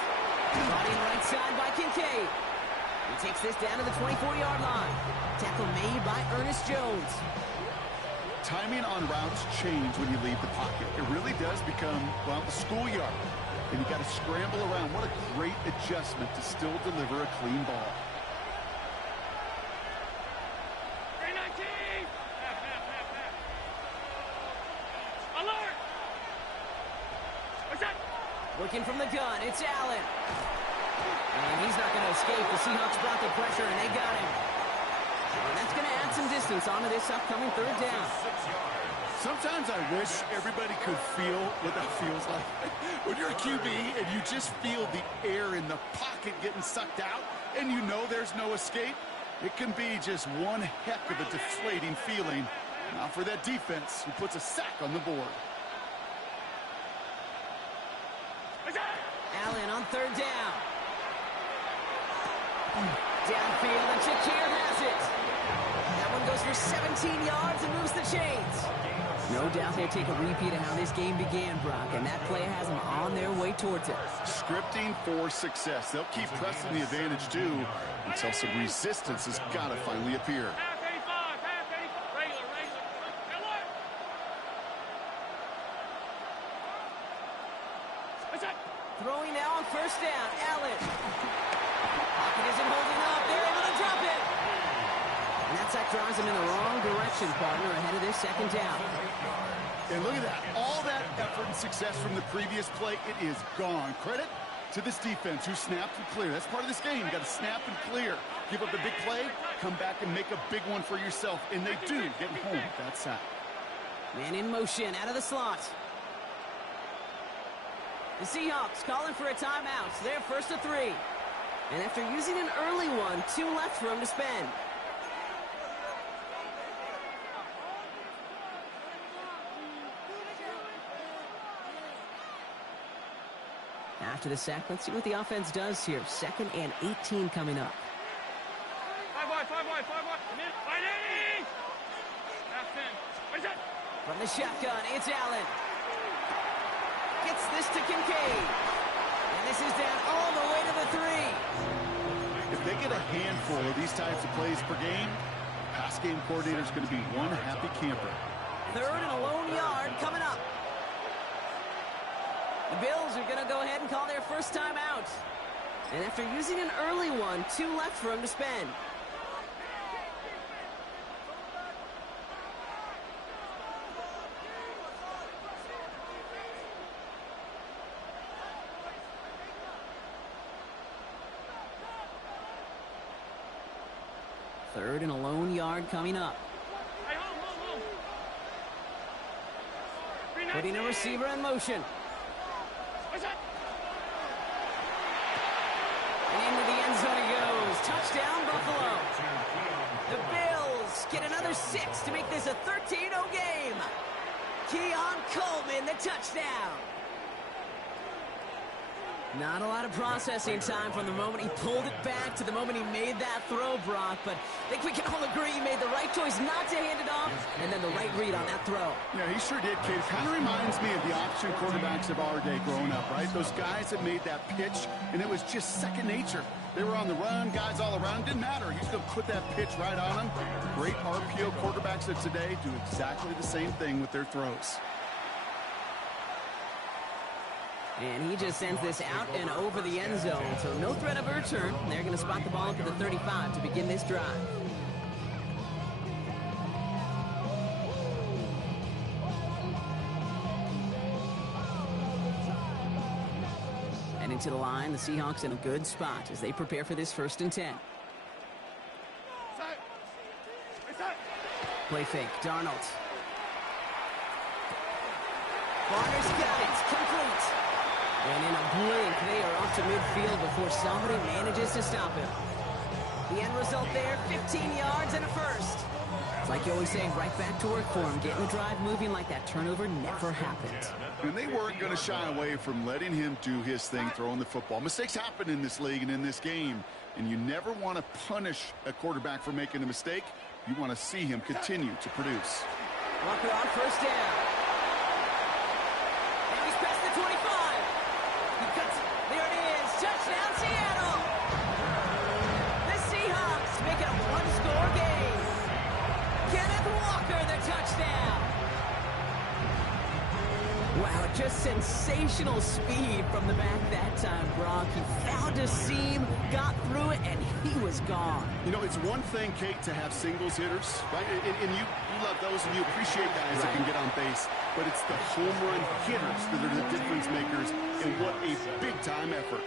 Brought in right side by Kincaid. He takes this down to the 24-yard line. Tackle made by Ernest Jones. Timing on routes change when you leave the pocket. It really does become, well, the schoolyard. And you got to scramble around. What a great adjustment to still deliver a clean ball. Working from the gun, it's Allen. And he's not going to escape. The Seahawks brought the pressure, and they got him. And that's going to add some distance onto this upcoming 3rd down. Sometimes I wish everybody could feel what that feels like. When you're a QB and you just feel the air in the pocket getting sucked out, and you know there's no escape, it can be just one heck of a deflating feeling. Now for that defense, who puts a sack on the board. Allen on 3rd down. Downfield, and Shakir has it. That one goes for 17 yards and moves the chains. No doubt they'll take a repeat of how this game began, Brock, and that play has them on their way towards it. Scripting for success. They'll keep pressing the advantage, too, until some resistance has got to finally appear. Throwing now on 1st down, Allen. Pocket isn't holding up. They're able to drop it. And that sack drives him in the wrong direction, partner, ahead of this 2nd down. And look at that. All that effort and success from the previous play, it is gone. Credit to this defense who snapped and cleared. That's part of this game. You got to snap and clear. Give up a big play, come back and make a big one for yourself. And they do, getting home with that sack. Man in motion out of the slot. The Seahawks calling for a timeout, so they're 1st and 3. And after using an early one, 2 left for them to spend. After the sack, let's see what the offense does here. 2nd and 18 coming up. From the shotgun, it's Allen. Gets this to Kincaid. And this is down all the way to the 3. If they get a handful of these types of plays per game, pass game coordinator's going to be one happy camper. 3rd and a lone yard coming up. The Bills are going to go ahead and call their first time out. And after using an early one, 2 left for them to spend. Third and a lone yard coming up. Putting a receiver in motion. And into the end zone he goes. Touchdown, Buffalo. The Bills get another 6 to make this a 13-0 game. Keon Coleman, the touchdown. Not a lot of processing time from the moment he pulled it back to the moment he made that throw, Brock. But I think we can all agree he made the right choice not to hand it off, and then the right read on that throw. Yeah, he sure did, Kate. Kind of reminds me of the option quarterbacks of our day growing up, right? Those guys that made that pitch, and it was just second nature. They were on the run, guys all around. Didn't matter. He's going to put that pitch right on them. Great RPO quarterbacks of today do exactly the same thing with their throws. And he just sends this out and over the end zone. So no threat of a return. They're going to spot the ball up at the 35 to begin this drive. Heading to the line, the Seahawks in a good spot as they prepare for this 1st and 10. Play fake, Darnold. Barner's got it, complete. And in a blink, they are up to midfield before somebody manages to stop him. The end result there, 15 yards and a first. It's like you always say, right back to work for him, getting the drive moving like that turnover never happened. And they weren't going to shy away from letting him do his thing, throwing the football. Mistakes happen in this league and in this game, and you never want to punish a quarterback for making a mistake. You want to see him continue to produce. Walker on 1st down. Now he's past the 25. He cuts it. There it is. Touchdown, Seattle. The Seahawks make it a one-score game. Kenneth Walker, the touchdown. Wow, just sensational speed from the back that time, Brock. He found a seam, got through it, and he was gone. You know, it's one thing, Kate, to have singles hitters, right? And you love those, and you appreciate guys that can get on base. But it's the home run hitters that are the difference makers, and what a big-time effort.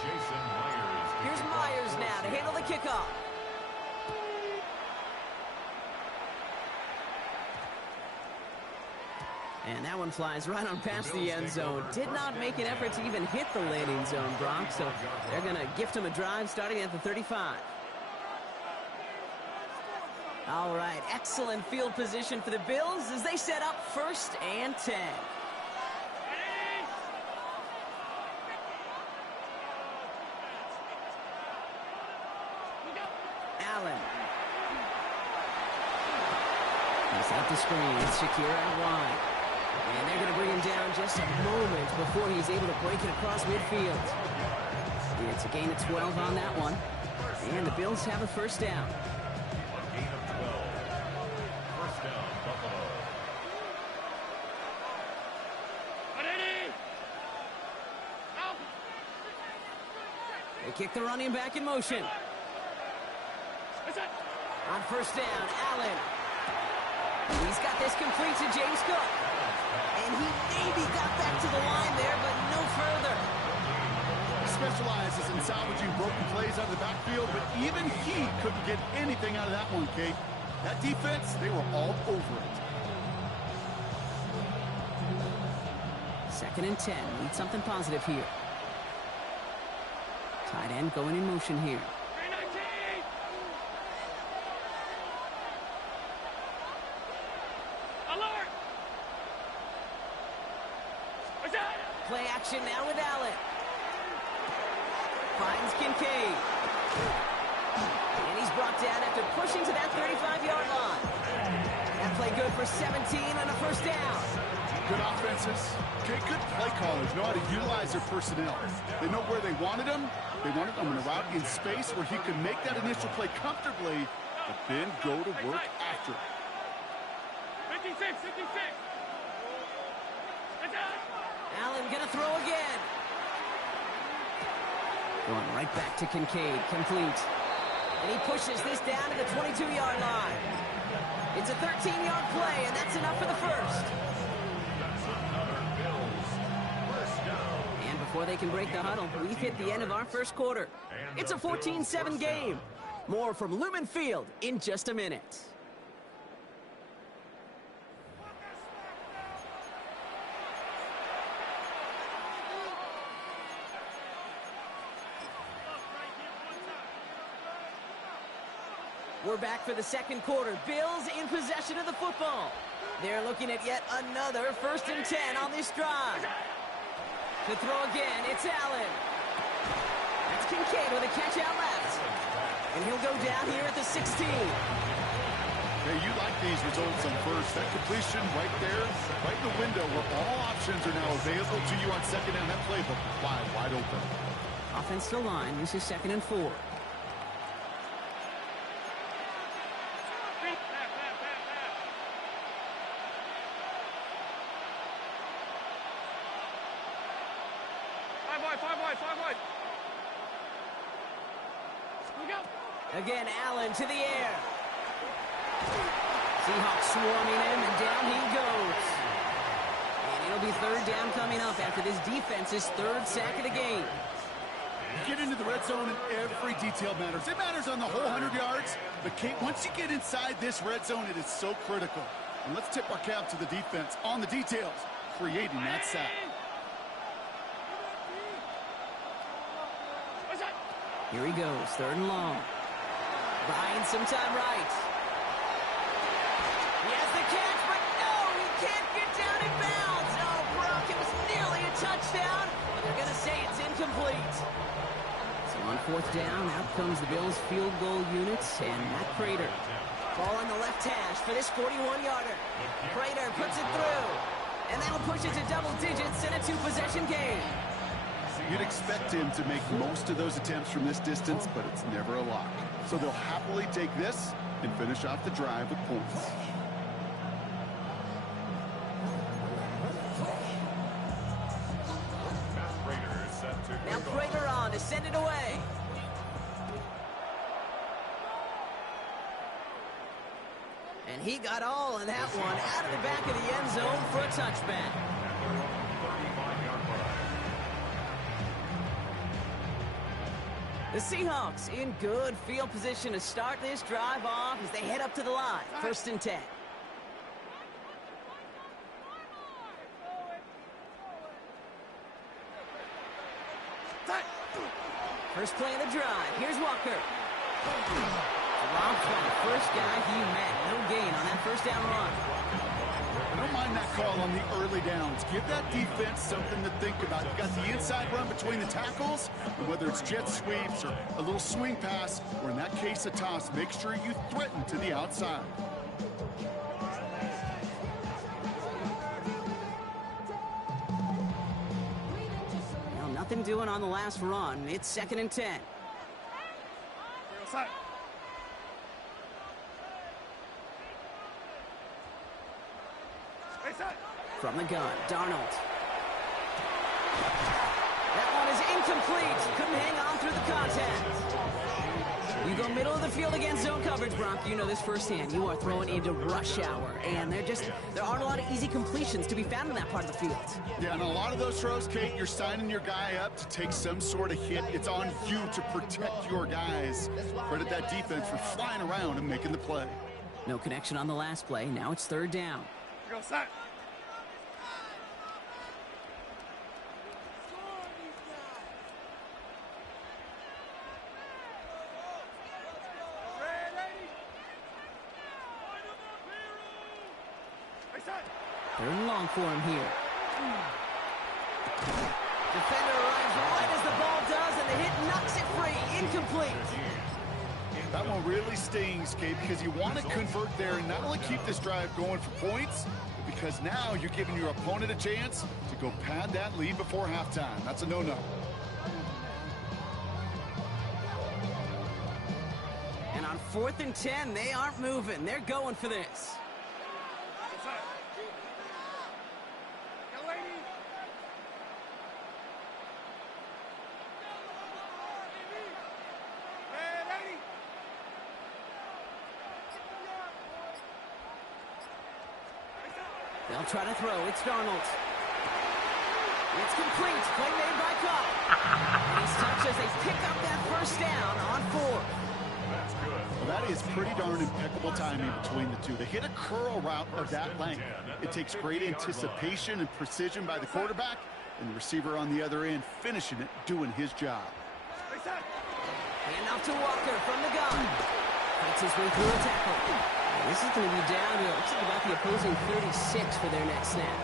Jason Myers. Here's Myers now to handle the kickoff. And that one flies right on past the end zone. Did not make an effort to even hit the landing zone, Brock. So they're going to gift him a drive starting at the 35. All right, excellent field position for the Bills as they set up 1st and 10. Allen. He's out the screen. It's Shakir out wide. And they're going to bring him down just a moment before he's able to break it across midfield. It's a gain of 12 on that one. And the Bills have a 1st down. A gain of 12. 1st down, Buffalo. They kick the running back in motion. On 1st down, Allen. He's got this complete to James Cook. And he maybe got back to the line there, but no further. He specializes in salvaging broken plays out of the backfield, but even he couldn't get anything out of that one, Kate. That defense, they were all over it. 2nd and 10. Need something positive here. Tight end going in motion here. Play action now with Allen. Finds Kincaid. And he's brought down after pushing to that 35-yard line. That play good for 17 and a 1st down. Good offenses. Okay, good play callers know how to utilize their personnel. They know where they wanted them. They wanted them in a route in space where he could make that initial play comfortably, but then go to work after. 56. Allen gonna throw again. Going right back to Kincaid, complete. And he pushes this down to the 22-yard line. It's a 13-yard play, and that's enough for the 1st. That's another Bills 1st down. And before they can break the huddle, we've hit the end of our 1st quarter. It's a 14-7 game. More from Lumen Field in just a minute. We're back for the second quarter. Bills in possession of the football. They're looking at yet another 1st and 10 on this drive. To throw again, it's Allen. That's Kincaid with a catch out left. And he'll go down here at the 16. Hey, you like these results on first. That completion right there, right in the window where all options are now available to you on second down. That playbook wide open. Offense to line. This is 2nd and 4. Five wide. Again, Allen to the air. Seahawks swarming him, and down he goes. And it'll be 3rd down coming up after this defense's 3rd sack of the game. You get into the red zone and every detail matters. It matters on the whole 100 yards. But, Kate, once you get inside this red zone, it is so critical. And let's tip our cap to the defense on the details, creating that sack. Here he goes, 3rd and long. Buying some time right. He has the catch, but no, he can't get down in bounds. Oh, Brock, it was nearly a touchdown, but they're going to say it's incomplete. So on 4th down, out comes the Bills' field goal units and Matt Prater. Ball on the left hash for this 41-yarder. Prater puts it through, and that'll push it to double digits in a 2-possession game. You'd expect him to make most of those attempts from this distance, but it's never a lock. So they'll happily take this and finish off the drive with points. Now Prater on to send it away. And he got all of that one out of the back of the end zone for a touchback. The Seahawks in good field position to start this drive off as they head up to the line. 1st and 10. First play of the drive. Here's Walker. Rob Trump, first guy he met. No gain on that 1st down run. I don't mind that call on the early downs. Give that defense something to think about. You got the inside run between the tackles, and whether it's jet sweeps or a little swing pass, or in that case a toss, make sure you threaten to the outside. Well, nothing doing on the last run. It's 2nd and 10. From the gun, Darnold. That one is incomplete. Couldn't hang on through the contact. You go middle of the field against zone coverage, Brock. You know this firsthand. You are throwing into rush hour. And there aren't a lot of easy completions to be found in that part of the field. Yeah, and a lot of those throws, Kate, you're signing your guy up to take some sort of hit. It's on you to protect your guys. Credit that defense for flying around and making the play. No connection on the last play. Now it's 3rd down. Go, sack. Third and long for him here. Defender arrives right as the ball does, and the hit knocks it free. Incomplete. That one really stings, Kate, because you want to convert there and not only keep this drive going for points, but because now you're giving your opponent a chance to go pad that lead before halftime. That's a no-no. And on 4th and 10, they aren't moving. They're going for this. They'll try to throw. It's Darnold. It's complete. Play made by Cobb. And he's touched as they pick up that 1st down on 4th. That's good. Well, that is pretty darn impeccable timing between the two. They hit a curl route of that length. It takes great anticipation and precision by the quarterback, and the receiver on the other end finishing it, doing his job. Hand off to Walker from the gun. Fights his way through a tackle. And this is going to be down to, looks like about the opposing 36 for their next snap.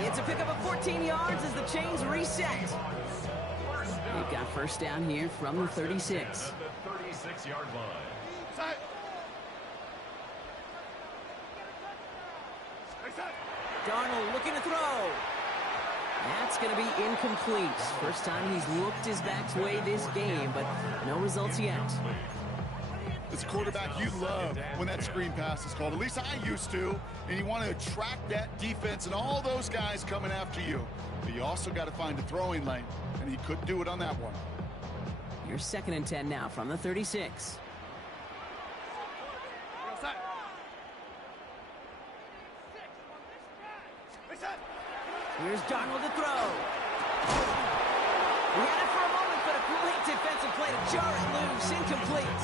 It's a pickup of 14 yards as the chains reset. They've got first down here from the 36. The 36-yard line. Darnold looking to throw. That's going to be incomplete. First time he's looked his back's way this game, but no results yet. As a quarterback, you love when that screen pass is called. At least I used to. And you want to attract that defense and all those guys coming after you. But you also got to find a throwing lane, and he couldn't do it on that one. Here's 2nd and 10 now from the 36. Here's Darnold to throw. He had it for a moment, but a great defensive play to jar it loose. Incomplete.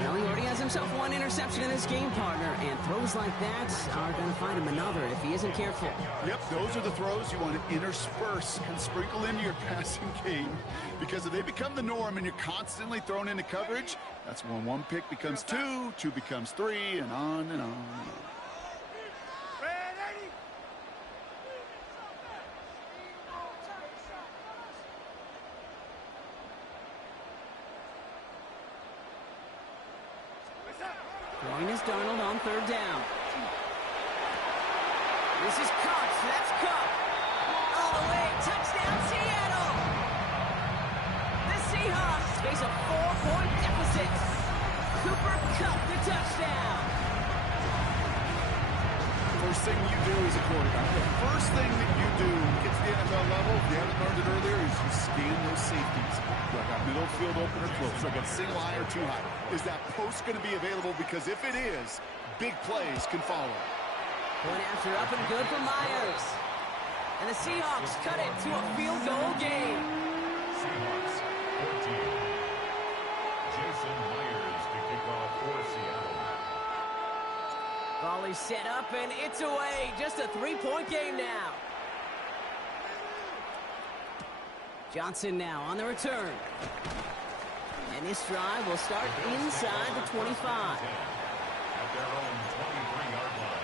Well, he already has himself one interception in this game, partner, and throws like that are going to find him another if he isn't careful. Yep, those are the throws you want to intersperse and sprinkle into your passing game, because if they become the norm and you're constantly thrown into coverage, that's when one pick becomes two, two becomes three, and on and on and on. Throwing is Darnold on 3rd down. This is Kupp. That's Kupp. All the way. Touchdown, Seattle. The Seahawks face a 4-point deficit. Cooper Kupp, the touchdown. First thing you do as a quarterback, the first thing that you do when you get to the NFL level, if you haven't learned it earlier, is you scan those safeties. Do I got middle field open or close? Do I got single high or too high? Is that post going to be available? Because if it is, big plays can follow. Point after up and good for Myers. And the Seahawks cut it to a field goal game. Seahawks 14. Jason Myers to kick off for Seattle. Ball is set up and it's away. Just a 3-point game now. Johnson now on the return. And this drive will start inside the 25. At their own 23-yard line.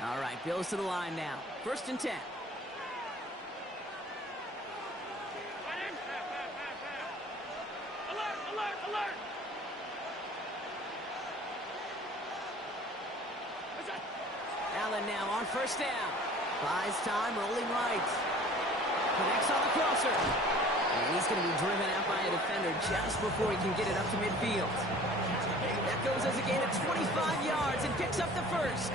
All right, Bills to the line now. 1st and 10. Allen now on 1st down. Buys time, rolling right. Connects on the crosser. And he's going to be driven out by a defender just before he can get it up to midfield. That goes as a gain of 25 yards and picks up the first.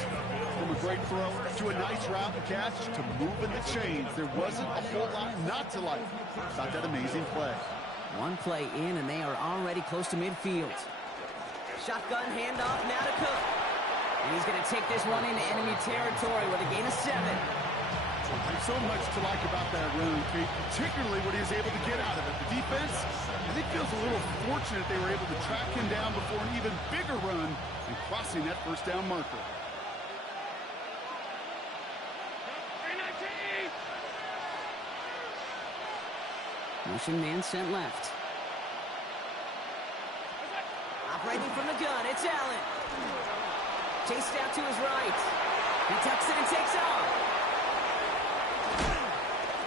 From a great throw to a nice route and catch to moving the chains, there wasn't a whole lot not to like about that amazing play. One play in, and they are already close to midfield. Shotgun handoff now to Cook. And he's going to take this one into enemy territory with a gain of 7. There's so much to like about that run, Kate, particularly what he was able to get out of it. The defense, I think, feels a little fortunate they were able to track him down before an even bigger run and crossing that 1st down marker. Motion man sent left. Operating from the gun, it's Allen. Chased out to his right. He tucks it and takes off.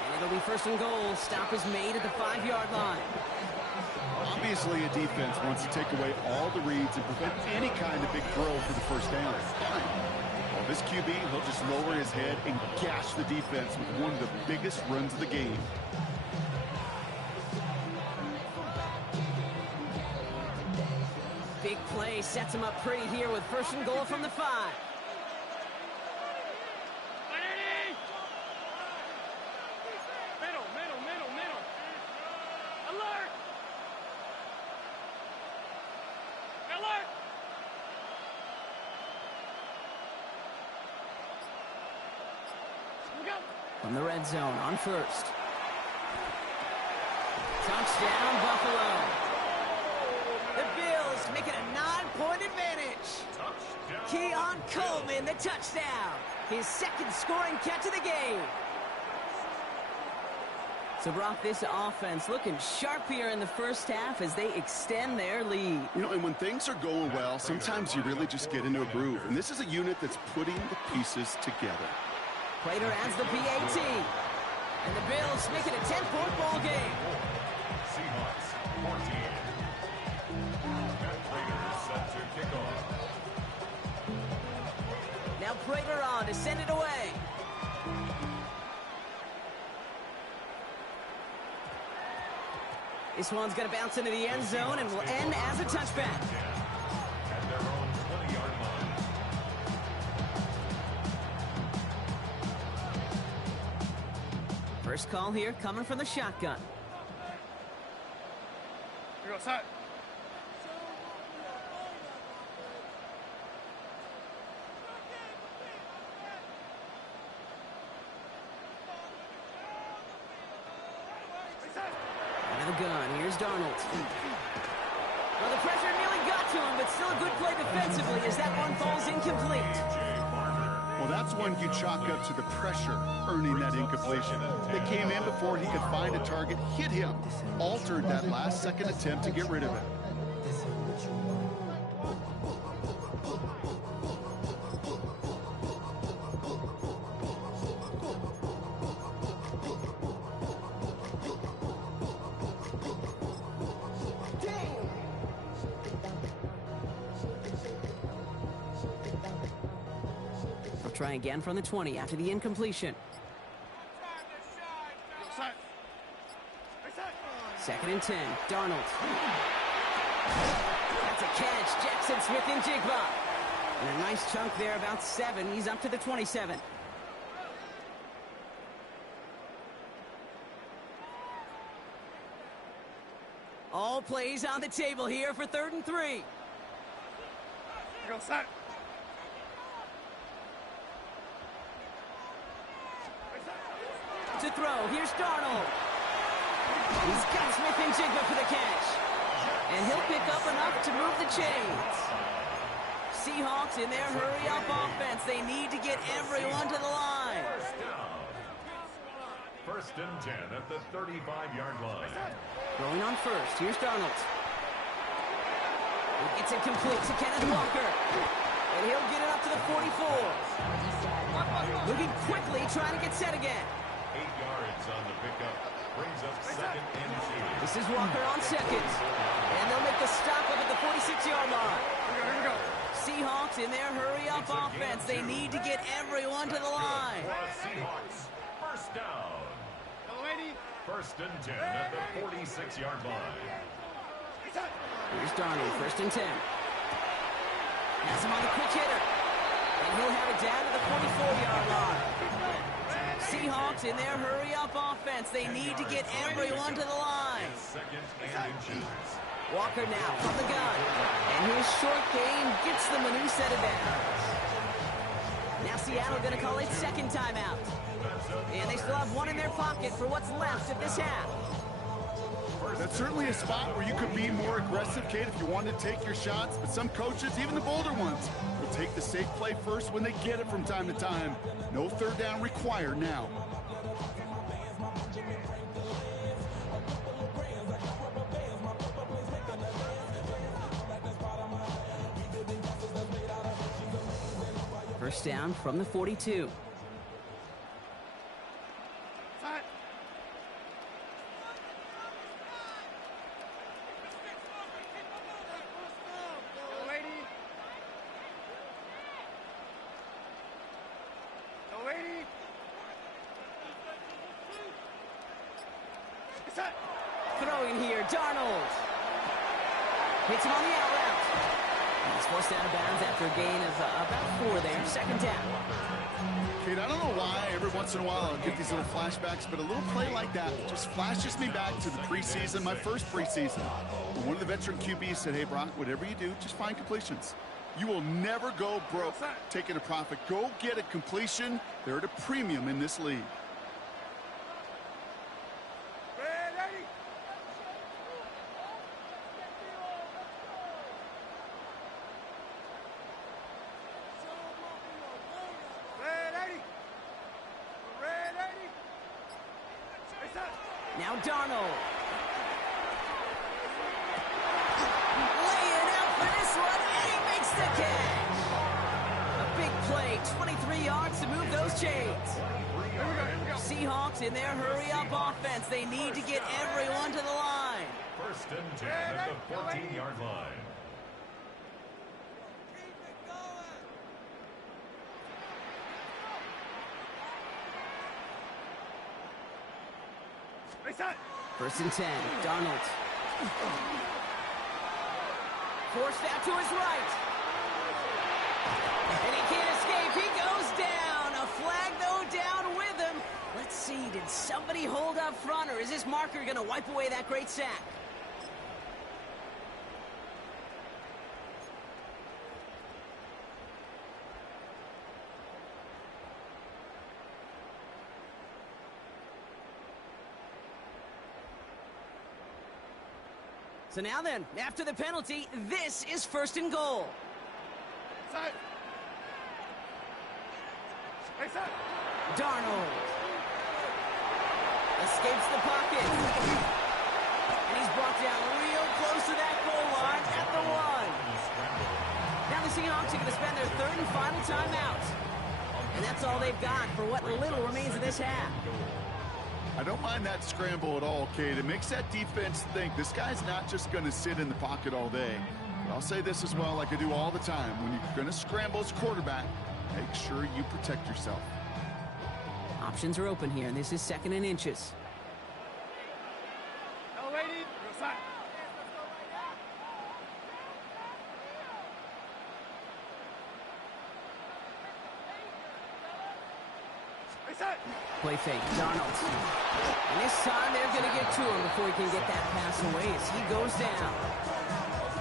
And it'll be 1st and goal. Stop is made at the 5-yard line. Obviously, a defense wants to take away all the reads and prevent any kind of big throw for the 1st down. Fine. Well, this QB, he'll just lower his head and gash the defense with one of the biggest runs of the game. Big play sets him up pretty here with 1st and goal from the 5. Middle. Alert! From the red zone on 1st. Touchdown, Buffalo. The Bills make it a 9-point advantage. Keon Coleman, the touchdown. His second scoring catch of the game. So, Brock, this offense looking sharp here in the first half as they extend their lead. You know, and when things are going well, sometimes you really just get into a groove. And this is a unit that's putting the pieces together. Prater adds the PAT. And the Bills make it a 10-point ball game. Seahawks 14. Matt Prater set to kick off. Now Prater on to send it away. This one's going to bounce into the end zone and will end as a touchback. At their own 20-yard line. First call here coming from the shotgun. Here goes hot. Out of the gun, here's Darnold. Well, the pressure nearly got to him, but still a good play defensively as that one falls incomplete. Well, that's one you chalk up to the pressure earning that incompletion. It came in before he could find a target, hit him, altered that last-second attempt to get rid of it. Try again from the 20 after the incompletion. Second and 10, Darnold. That's a catch, Jackson Smith-Njigba. And a nice chunk there, about 7. He's up to the 27. All plays on the table here for 3rd and 3. Here goes hot. To throw, here's Darnold. He's got Smith-Njigba for the catch. And he'll pick up enough to move the chains. Seahawks in their hurry-up offense. They need to get everyone to the line. First and 10 at the 35-yard line. Going on first, here's Darnold. It's incomplete to Kenneth Walker. And he'll get it up to the 44. Moving quickly, trying to get set again. 8 yards on the pickup. Brings up second and 2. This is Walker on second. And they'll make the stop up at the 46-yard line. Here we go. Seahawks in their hurry-up offense. They need to get everyone to the line. Seahawks. First down. First and 10 at the 46-yard line. Here's Darnold, first and 10. Has him on the quick hitter. And he'll have it down to the 44-yard line. Seahawks in their hurry-up offense. They need to get everyone to the line. Second and inches. Walker now from the gun. And his short game gets them a new set of downs. Now Seattle going to call it second timeout. And they still have one in their pocket for what's left of this half. That's certainly a spot where you could be more aggressive, Kate, if you want to take your shots. But some coaches, even the bolder ones, will take the safe play first when they get it from time to time. No third down required now. First down from the 42. Throwing here, Darnold. Hits him on the out route. He's forced out of bounds after a gain of about 4 there. Second down. Kate, I don't know why every once in a while I'll get these little flashbacks, but a little play like that just flashes me back to the preseason, my first preseason. When one of the veteran QBs said, hey, Brock, whatever you do, just find completions. You will never go broke taking a profit. Go get a completion. They're at a premium in this league. Now Darnold. Laying out for this one, and he makes the catch. A big play, 23 yards to move those chains. Seahawks in their hurry-up offense. They need to get everyone to the line. First and 10 at the 14-yard line. First and 10, Darnold. Forced out to his right. And he can't escape. He goes down. A flag, though, down with him. Let's see, did somebody hold up front, or is this marker going to wipe away that great sack? So now then, after the penalty, this is first and goal. Darnold escapes the pocket. And he's brought down real close to that goal line at the 1. Now the Seahawks are going to spend their third and final timeout. And that's all they've got for what little remains of this half. I don't mind that scramble at all, Kate. It makes that defense think this guy's not just going to sit in the pocket all day. But I'll say this as well, like I do all the time. When you're going to scramble as quarterback, make sure you protect yourself. Options are open here, and this is 2nd and inches. Play fake, Darnold. And this time they're going to get to him before he can get that pass away as he goes down.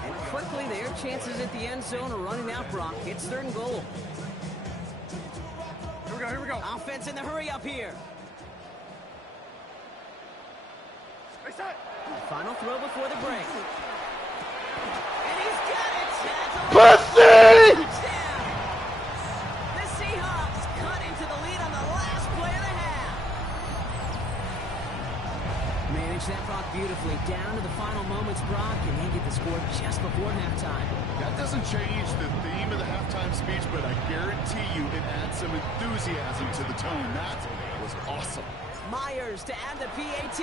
And quickly their chances at the end zone are running out, Brock. It's 3rd and goal. Here we go. Offense in the hurry up here. Final throw before the break. And he's got it! Pussy! Touchdown! The Seahawks cut into the lead on the last play of the half. Managed that, Brock, beautifully. Down to the final moments, Brock, and they get the score just before halftime. That doesn't change the theme of the halftime speech, but I guarantee you it adds some enthusiasm to the tone. That was awesome. Myers to add the PAT.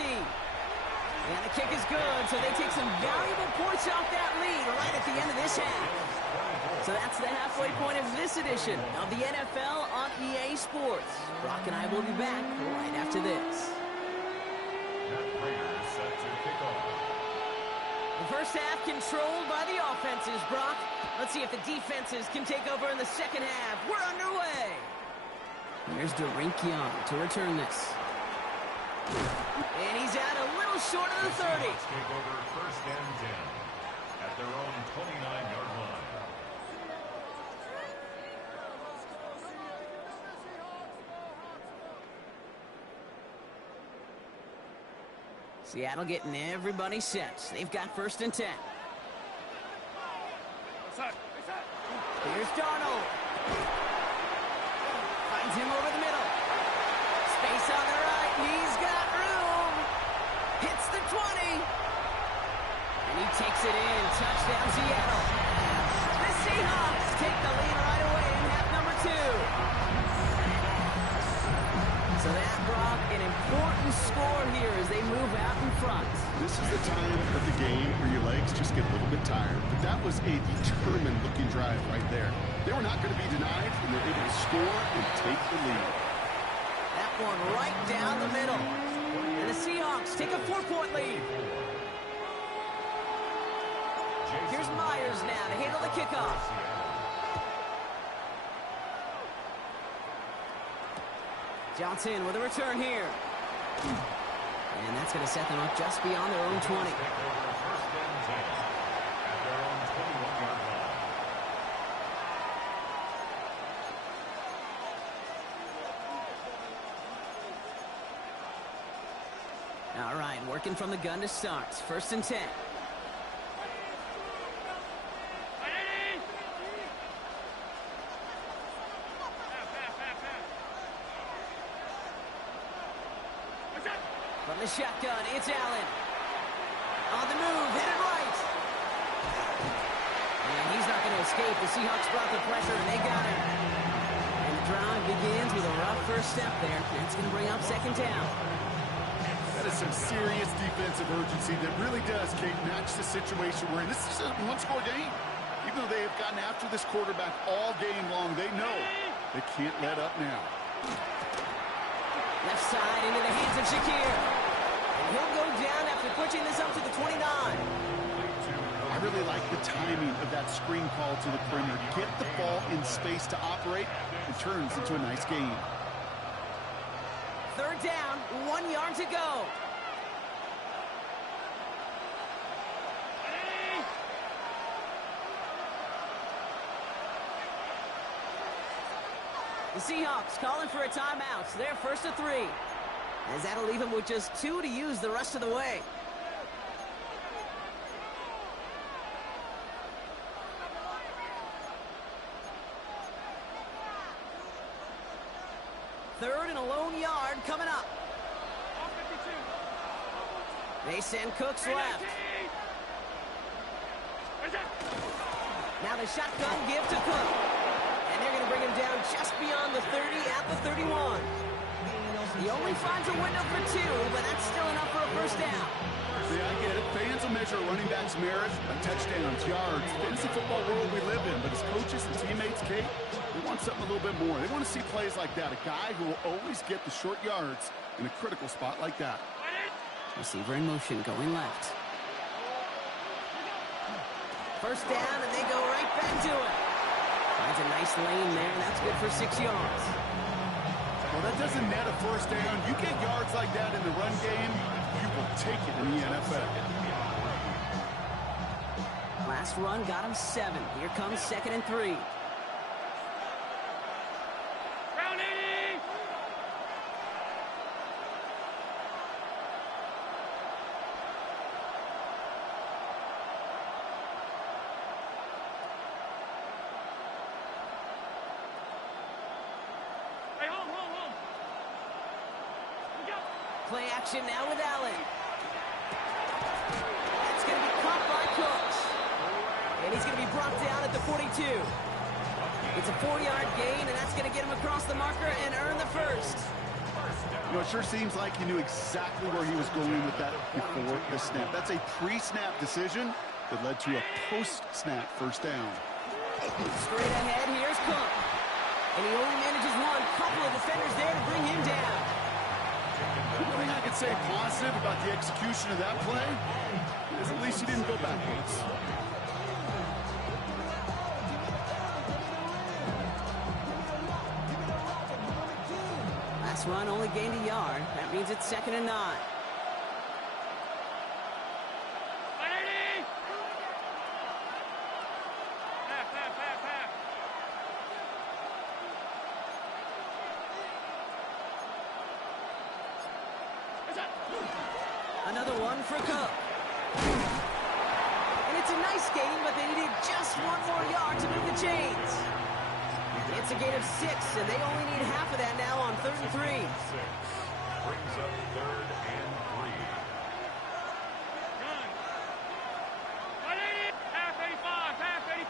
And the kick is good, so they take some valuable points off that lead right at the end of this half. So that's the halfway point of this edition of the NFL on EA Sports. Brock and I will be back right after this. The first half controlled by the offenses, Brock. Let's see if the defenses can take over in the second half. We're underway. Here's Derink Young to return this. And he's out a little short of the 30. Take over 1st and 10 at their own 29-yard line. Seattle getting everybody set. They've got 1st and 10. Here's Darnold. Finds him over the middle. Space on the right. He's got room. Hits the 20. And he takes it in. Touchdown, Seattle. The Seahawks take the lead right away in half number 2. So that, Brock, an important score here as they move out in front. This is the time of the game where your legs just get a little bit tired. But that was a determined-looking drive right there. They were not going to be denied, and they're able to score and take the lead. That one right down the middle. And the Seahawks take a 4-point lead. Here's Myers now to handle the kickoff. Johnson with a return here. And that's going to set them up just beyond their own 20. All right, working from the gun to start. 1st and 10. From the shotgun, it's Allen. On the move, hit it right. And he's not going to escape. The Seahawks brought the pressure, and they got him. And the drive begins with a rough first step there. That's going to bring up second down. That is some serious defensive urgency that really does, Kate, match the situation we're in. This is a one-score game. Even though they have gotten after this quarterback all game long, they know they can't let up now. Left side into the hands of Shakir. And he'll go down after pushing this up to the 29. I really like the timing of that screen call to the perimeter. Get the ball in space to operate. It turns into a nice game. Third down, 1 yard to go. The Seahawks calling for a timeout. So they're first to 3. As that'll leave them with just 2 to use the rest of the way. Third and a lone yard coming up. They send Cooks left. Now the shotgun give to Cook. And they're going to bring him down just beyond the 30 at the 31. He only finds a window for 2, but that's still enough for a first down. Yeah, I get it. Fans will measure a running back's merit by touchdowns, yards. Fantasy football world we live in, but as coaches and teammates, Kate, they want something a little bit more. They want to see plays like that. A guy who will always get the short yards in a critical spot like that. Receiver in motion, going left. First down, and they go right back to it. Finds a nice lane there, and that's good for 6 yards. Well, that doesn't net a first down. You get yards like that in the run game, you will take it in the NFL. Last run got him 7. Here comes 2nd and 3. Play action now with Allen. That's going to be caught by Cooks. And he's going to be brought down at the 42. It's a 4-yard gain, and that's going to get him across the marker and earn the first. You know, it sure seems like he knew exactly where he was going with that before the snap. That's a pre-snap decision that led to a post-snap first down. Straight ahead, here's Cook. And he only manages one. Couple of defenders there to bring him down. The only thing I could say positive about the execution of that play is at least he didn't go backwards. Last run only gained a yard. That means it's 2nd and 9. Another one for Cook. And it's a nice gain, but they needed just 1 more yard to move the chains. It's a gain of 6, and they only need half of that now on 3rd and 3. Brings up 3rd and 3. Half 85, half 85.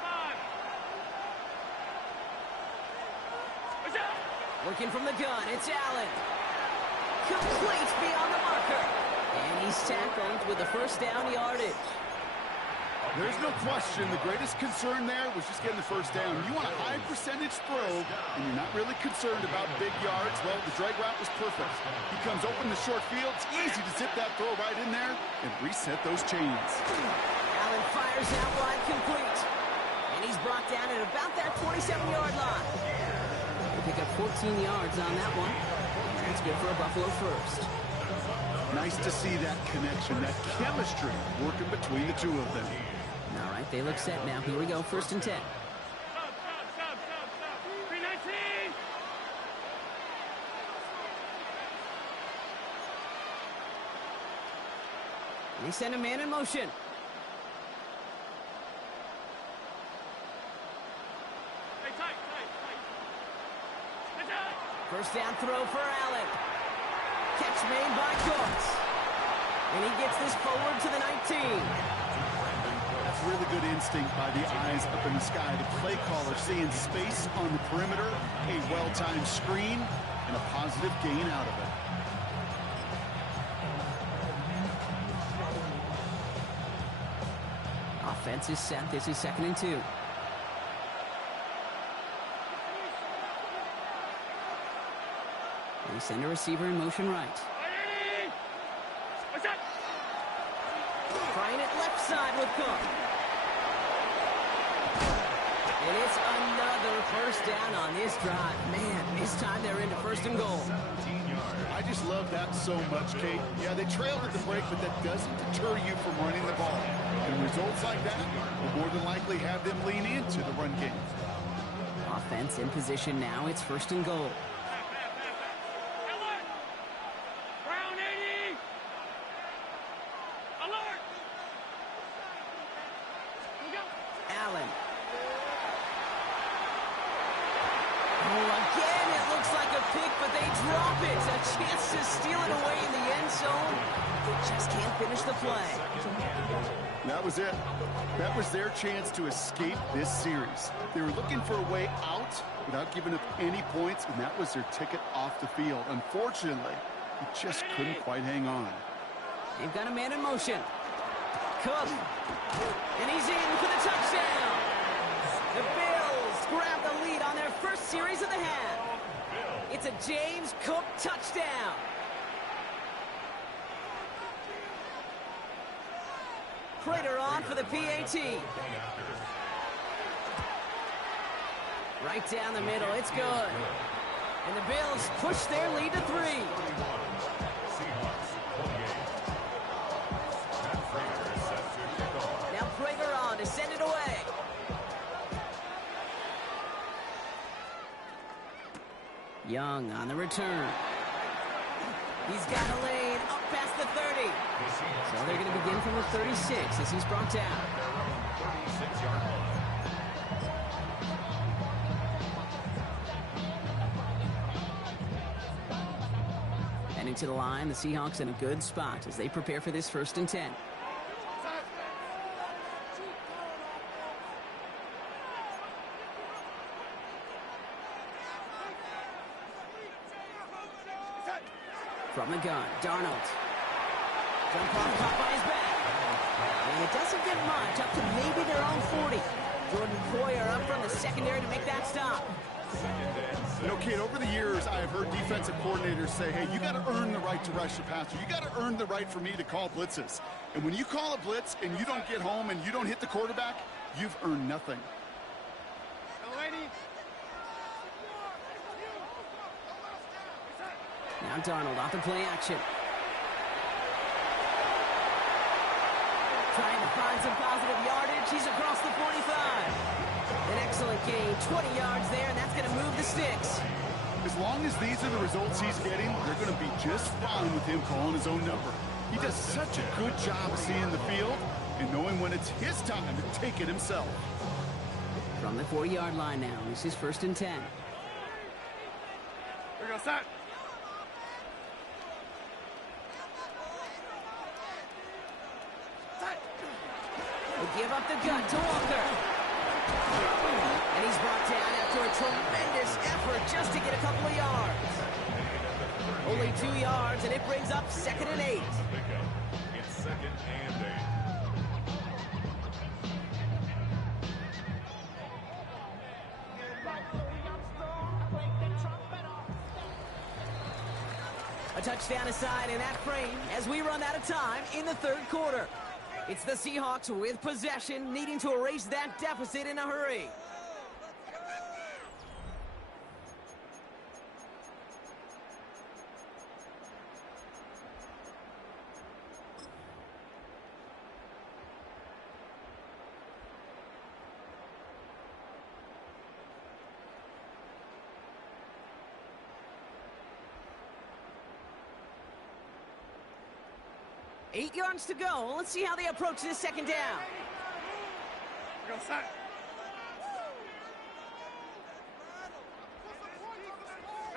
Working from the gun, it's Allen. Complete beyond the marker. And he's tackled with the first down yardage. There's no question the greatest concern there was just getting the first down. You want a high percentage throw, and you're not really concerned about big yards. Well, the drag route was perfect. He comes open the short field. It's easy to zip that throw right in there and reset those chains. Allen fires out wide complete. And he's brought down at about that 27-yard line. He'll pick up 14 yards on that one. That's good for a Buffalo first. Nice to see that connection, that chemistry working between the two of them. All right, they look set now. Here we go, 1st and 10. Stop. 319. They send a man in motion. Hey, tight. First down throw for Allen. Catch made by Cooks. And he gets this forward to the 19. That's really good instinct by the eyes up in the sky. The play caller seeing space on the perimeter, a well-timed screen, and a positive gain out of it. Offense is set. This is 2nd and 2. They send a receiver in motion right. Trying it left side with Cook. And it's another first down on this drive. Man, this time they're into 1st and goal. I just love that so much, Kate. Yeah, they trailed at the break, but that doesn't deter you from running the ball. And results like that will more than likely have them lean into the run game. Offense in position now. It's 1st and goal. Allen. Oh, again, it looks like a pick, but they drop it. A chance to steal it away in the end zone. They just can't finish the play. That was it. That was their chance to escape this series. They were looking for a way out without giving up any points, and that was their ticket off the field. Unfortunately, they just couldn't quite hang on. They've got a man in motion. Cook. And he's in for the touchdown. The Bills grab the lead on their first series of the half. It's a James Cook touchdown. Prater on for the PAT. Right down the middle. It's good. And the Bills push their lead to 3. Now Prater on to send it away. Young on the return. He's got a lane up past the 30. So they're going to begin from the 36 as he's brought down. Heading to the line, the Seahawks in a good spot as they prepare for this 1st and 10. From the gun, Darnold. Jump off top by his back. And it doesn't get much, up to maybe their own 40. Jordan Poyer up from the secondary to make that stop. You know, Kate, over the years, I have heard defensive coordinators say, hey, you got to earn the right to rush the passer. You got to earn the right for me to call blitzes. And when you call a blitz and you don't get home and you don't hit the quarterback, you've earned nothing. Now Darnold off the play action. Trying to find some positive yardage. He's across the 45. An excellent gain. 20 yards there, and that's going to move the sticks. As long as these are the results he's getting, they're going to be just fine with him calling his own number. He does such a good job of seeing the field and knowing when it's his time to take it himself. From the 4-yard line now, this is 1st and 10. We're going to start. Give up the gun to Walker. And he's brought down after a tremendous effort just to get a couple of yards. Only 2 yards, and it brings up 2nd and 8. It's 2nd and 8. A touchdown aside in that frame as we run out of time in the 3rd quarter. It's the Seahawks with possession, needing to erase that deficit in a hurry. Eight yards to go. Let's see how they approach this 2nd down. Go start.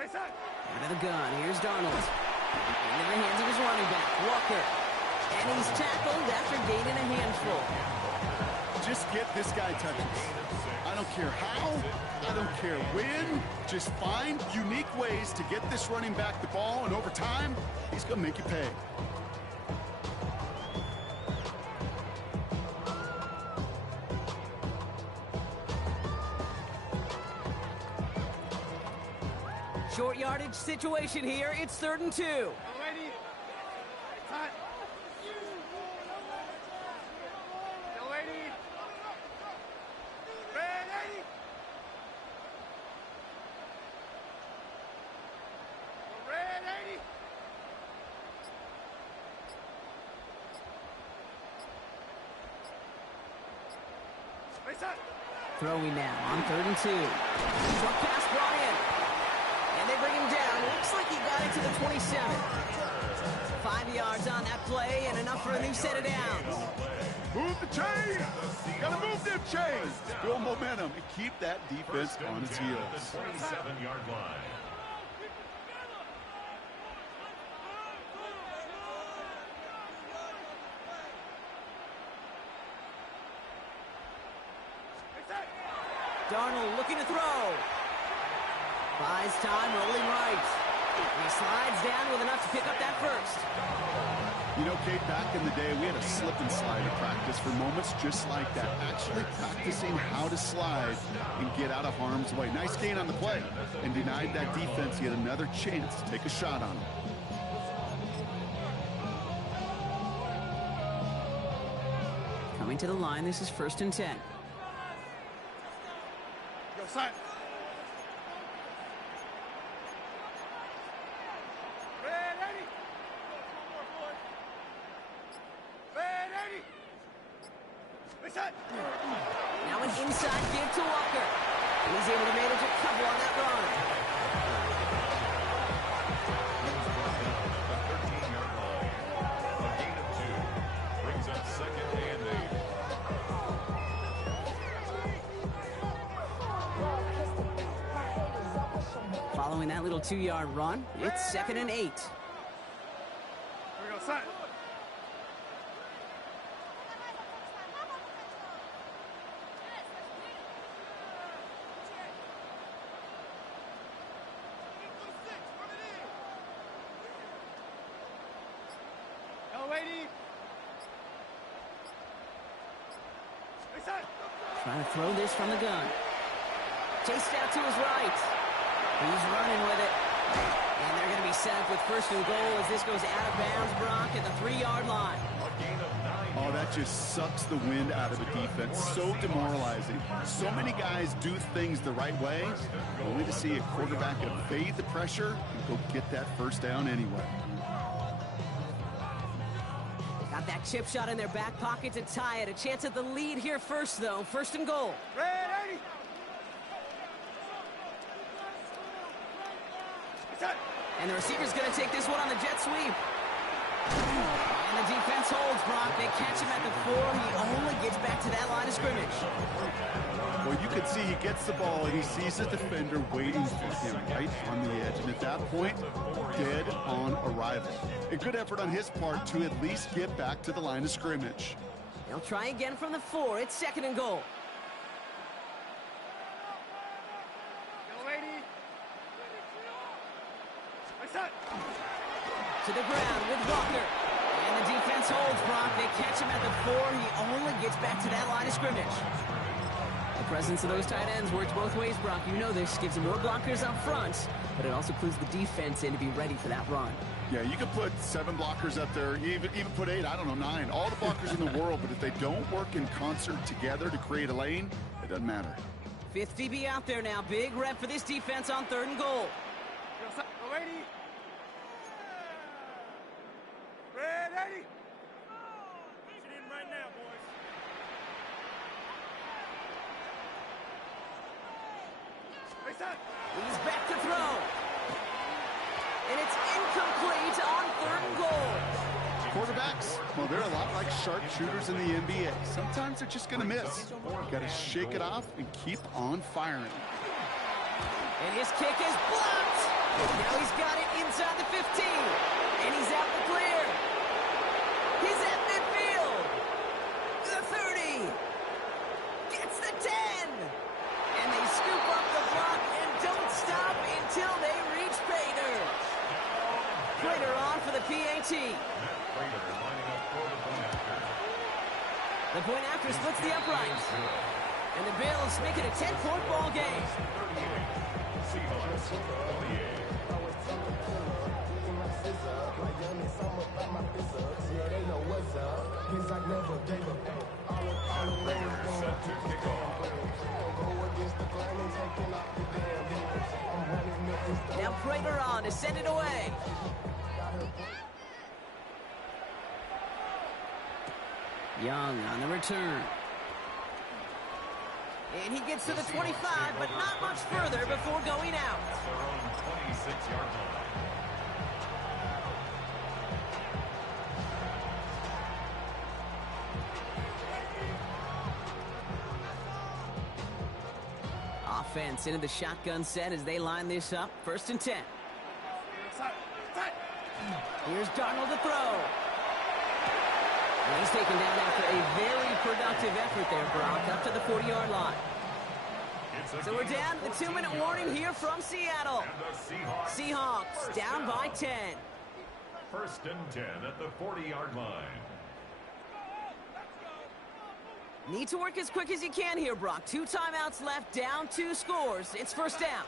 Out of the gun. Here's Darnold. Into the hands of his running back, Walker. And he's tackled after gaining a handful. Just get this guy touches. I don't care how, I don't care when. Just find unique ways to get this running back the ball, and over time, he's going to make you pay. Short yardage situation here. It's 3rd and 2. Throwing now on 3rd and 2. Short pass brought in. And they bring him down. Looks like he got it to the 27. 5 yards on that play and enough for a new set of downs. Move the chains! Gotta move them chains! Build momentum and keep that defense on its heels. 27-yard line. Darnold looking to throw. Buys time, rolling right. And he slides down with enough to pick up that first. You know, Kate, back in the day, we had a slip and slide to practice for moments just like that. Actually practicing how to slide and get out of harm's way. Nice gain on the play, and denied that defense yet another chance to take a shot on him. Coming to the line, this is 1st and 10. Go, side. Now an inside give to Walker. And he's able to manage a couple on that run. 13-yard line. A gain of 2. Brings up 2nd and 8. Following that little 2-yard run, it's 2nd and 8. Here we go, side. Trying to throw this from the gun. Chased out to his right. He's running with it. And they're going to be set up with 1st and goal as this goes out of bounds, Brock, at the 3-yard line. A gain of 9. Oh, that just sucks the wind out of a defense. So demoralizing. So many guys do things the right way, only to see a quarterback evade the pressure and go get that 1st down anyway. Got that chip shot in their back pocket to tie it. A chance at the lead here first, though. 1st and goal. Ready! And the receiver's going to take this one on the jet sweep. And the defense holds, Brock. They catch him at the 4. He only gets back to that line of scrimmage. Well, you can see he gets the ball and he sees the defender waiting for him right on the edge. And at that point, dead on arrival. A good effort on his part to at least get back to the line of scrimmage. They'll try again from the 4. It's 2nd and goal. To the ground with Walker. And the defense holds, Brock. They catch him at the 4. He only gets back to that line of scrimmage. The presence of those tight ends works both ways, Brock. You know this. Gives him more blockers up front, but it also clues the defense in to be ready for that run. Yeah, you can put 7 blockers up there, even put 8, I don't know, 9. All the blockers in the world, but if they don't work in concert together to create a lane, it doesn't matter. 5th DB out there now. Big rep for this defense on 3rd and goal. Ready? Get in right now, boys. He's back to throw. And it's incomplete on 3rd and goal. Quarterbacks, well, they're a lot like sharpshooters in the NBA. Sometimes they're just going to miss. You got to shake it off and keep on firing. And his kick is blocked. Now he's got it inside the 15. And he's out the clear. His The point after splits the uprights. And the Bills make it a 10-point ball game. Now Prater on to send it away. Young on the return. And he gets to the 25, but not much further before going out. Offense into the shotgun set as they line this up. 1st and 10. Here's Darnold to throw. He's taken down after a very productive effort there, Brock, up to the 40-yard line. So we're down to the 2-minute warning here from Seattle. Seahawks down by 10. 1st and 10 at the 40-yard line. Need to work as quick as you can here, Brock. 2 timeouts left, down 2 scores. It's 1st down.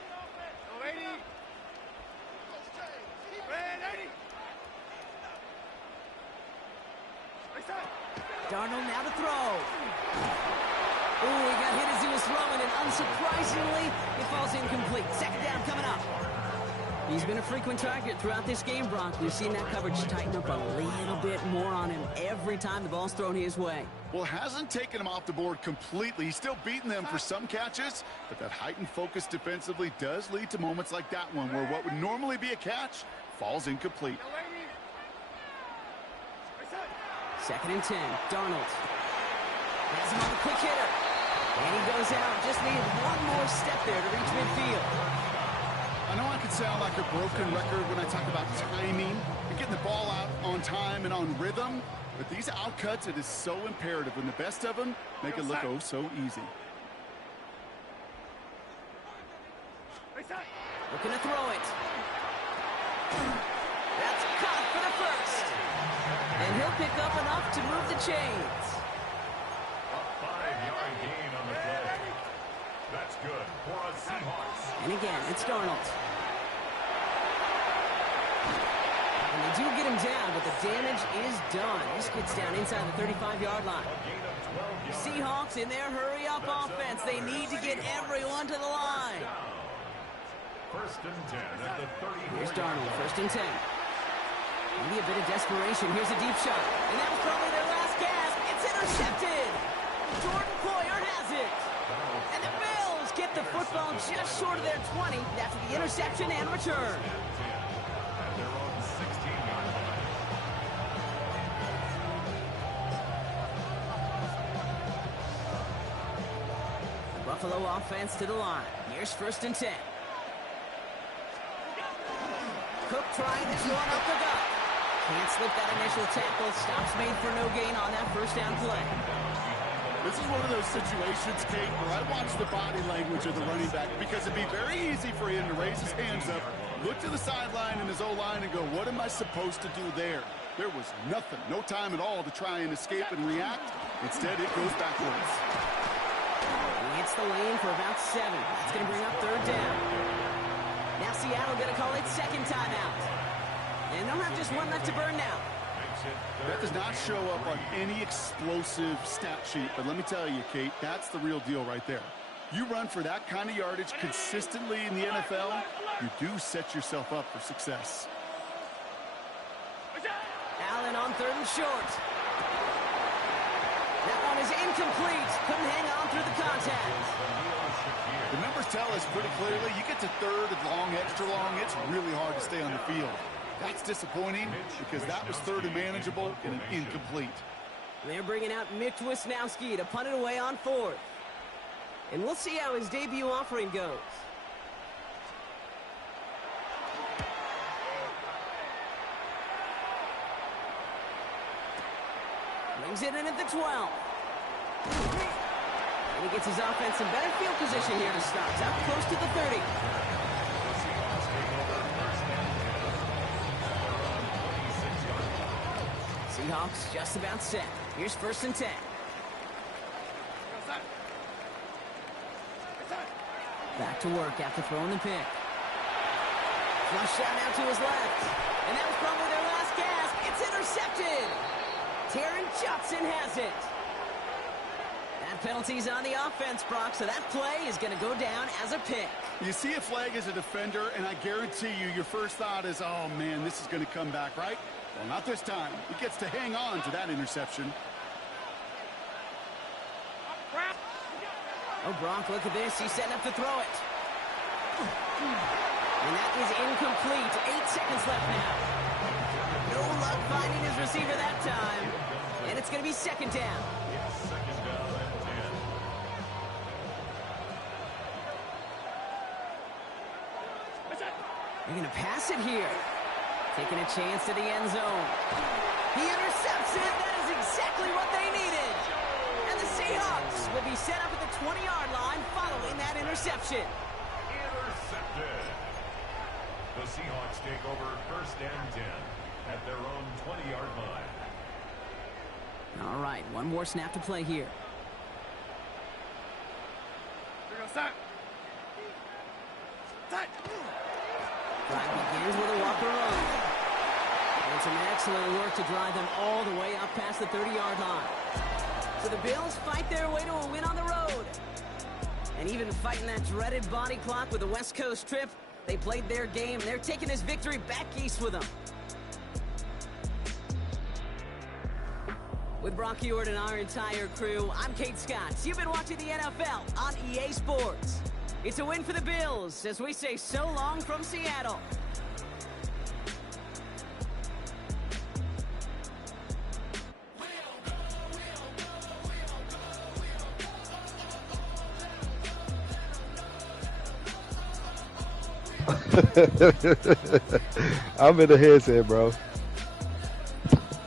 Darnold now to throw. Ooh, he got hit as he was throwing, and unsurprisingly, it falls incomplete. 2nd down coming up. He's been a frequent target throughout this game, Brock. We've seen that coverage tighten up a little bit more on him every time the ball's thrown his way. Well, hasn't taken him off the board completely. He's still beating them for some catches, but that heightened focus defensively does lead to moments like that one where what would normally be a catch falls incomplete. 2nd and 10. Darnold has him on the quick hitter. And he goes out. Just needed one more step there to reach midfield. I know I can sound like a broken record when I talk about timing and getting the ball out on time and on rhythm, but these outcuts, it is so imperative when the best of them make it look oh so easy. Looking to throw it. That's caught for the 1st. And he'll pick up enough to move the chains. A 5-yard gain on the play. That's good for a Seahawks. And again, it's Darnold. And they do get him down, but the damage is done. This gets down inside the 35-yard line. Seahawks in their hurry-up offense. They need to get everyone to the line. 1st and 10 at the 30. Here's Darnold, 1st and 10. Maybe a bit of desperation. Here's a deep shot. And that was probably their last gasp. It's intercepted. Jordan Poyer has it. And the Bills get the football just short of their 20 after the interception and return. And they're on the 16-yard line. The Buffalo offense to the line. Here's 1st and 10. Cook trying this one up the gut. Can't slip that initial tackle. Stops made for no gain on that 1st down play. This is one of those situations, Kate, where I watch the body language of the running back because it'd be very easy for him to raise his hands up, look to the sideline in his O-line and go, what am I supposed to do there? There was nothing, no time at all to try and escape and react. Instead, it goes backwards. He hits the lane for about 7. That's going to bring up 3rd down. Now Seattle going to call it 2nd timeout. And they'll have just one left to burn now. That does not show up on any explosive stat sheet, but let me tell you, Kate, that's the real deal right there. You run for that kind of yardage consistently in the NFL, you do set yourself up for success. Allen on 3rd and short. That one is incomplete. Couldn't hang on through the contact. The numbers tell us pretty clearly, you get to 3rd and long, extra long, it's really hard to stay on the field. That's disappointing because that was 3rd and manageable and an incomplete. They're bringing out Mitch Wisnowski to punt it away on 4th. And we'll see how his debut offering goes. Brings it in at the 12. And he gets his offense in better field position here to start. Up close to the 30. Seahawks just about set. Here's 1st and 10. Back to work after throwing the pick. Flush shot out to his left. And that was probably their last gasp. It's intercepted. Taron Johnson has it. That penalty's on the offense, Brock, so that play is going to go down as a pick. You see a flag as a defender, and I guarantee you your first thought is, oh, man, this is going to come back, right? Well, not this time. He gets to hang on to that interception. Oh, Brock, look at this. He's setting up to throw it. And that is incomplete. 8 seconds left now. No luck finding his receiver that time. And it's going to be 2nd down. They're going to pass it here. Taking a chance to the end zone. He intercepts it. That is exactly what they needed. And the Seahawks will be set up at the 20-yard line following that interception. Intercepted. The Seahawks take over 1st and 10 at their own 20-yard line. All right, one more snap to play here. Drive begins with a walk run. And some excellent work to drive them all the way up past the 30-yard line. So the Bills fight their way to a win on the road. And even fighting that dreaded body clock with the West Coast trip, they played their game. They're taking this victory back east with them. With Brock Huard and our entire crew, I'm Kate Scott. You've been watching the NFL on EA Sports. It's a win for the Bills as we say so long from Seattle. I'm in the headset, bro.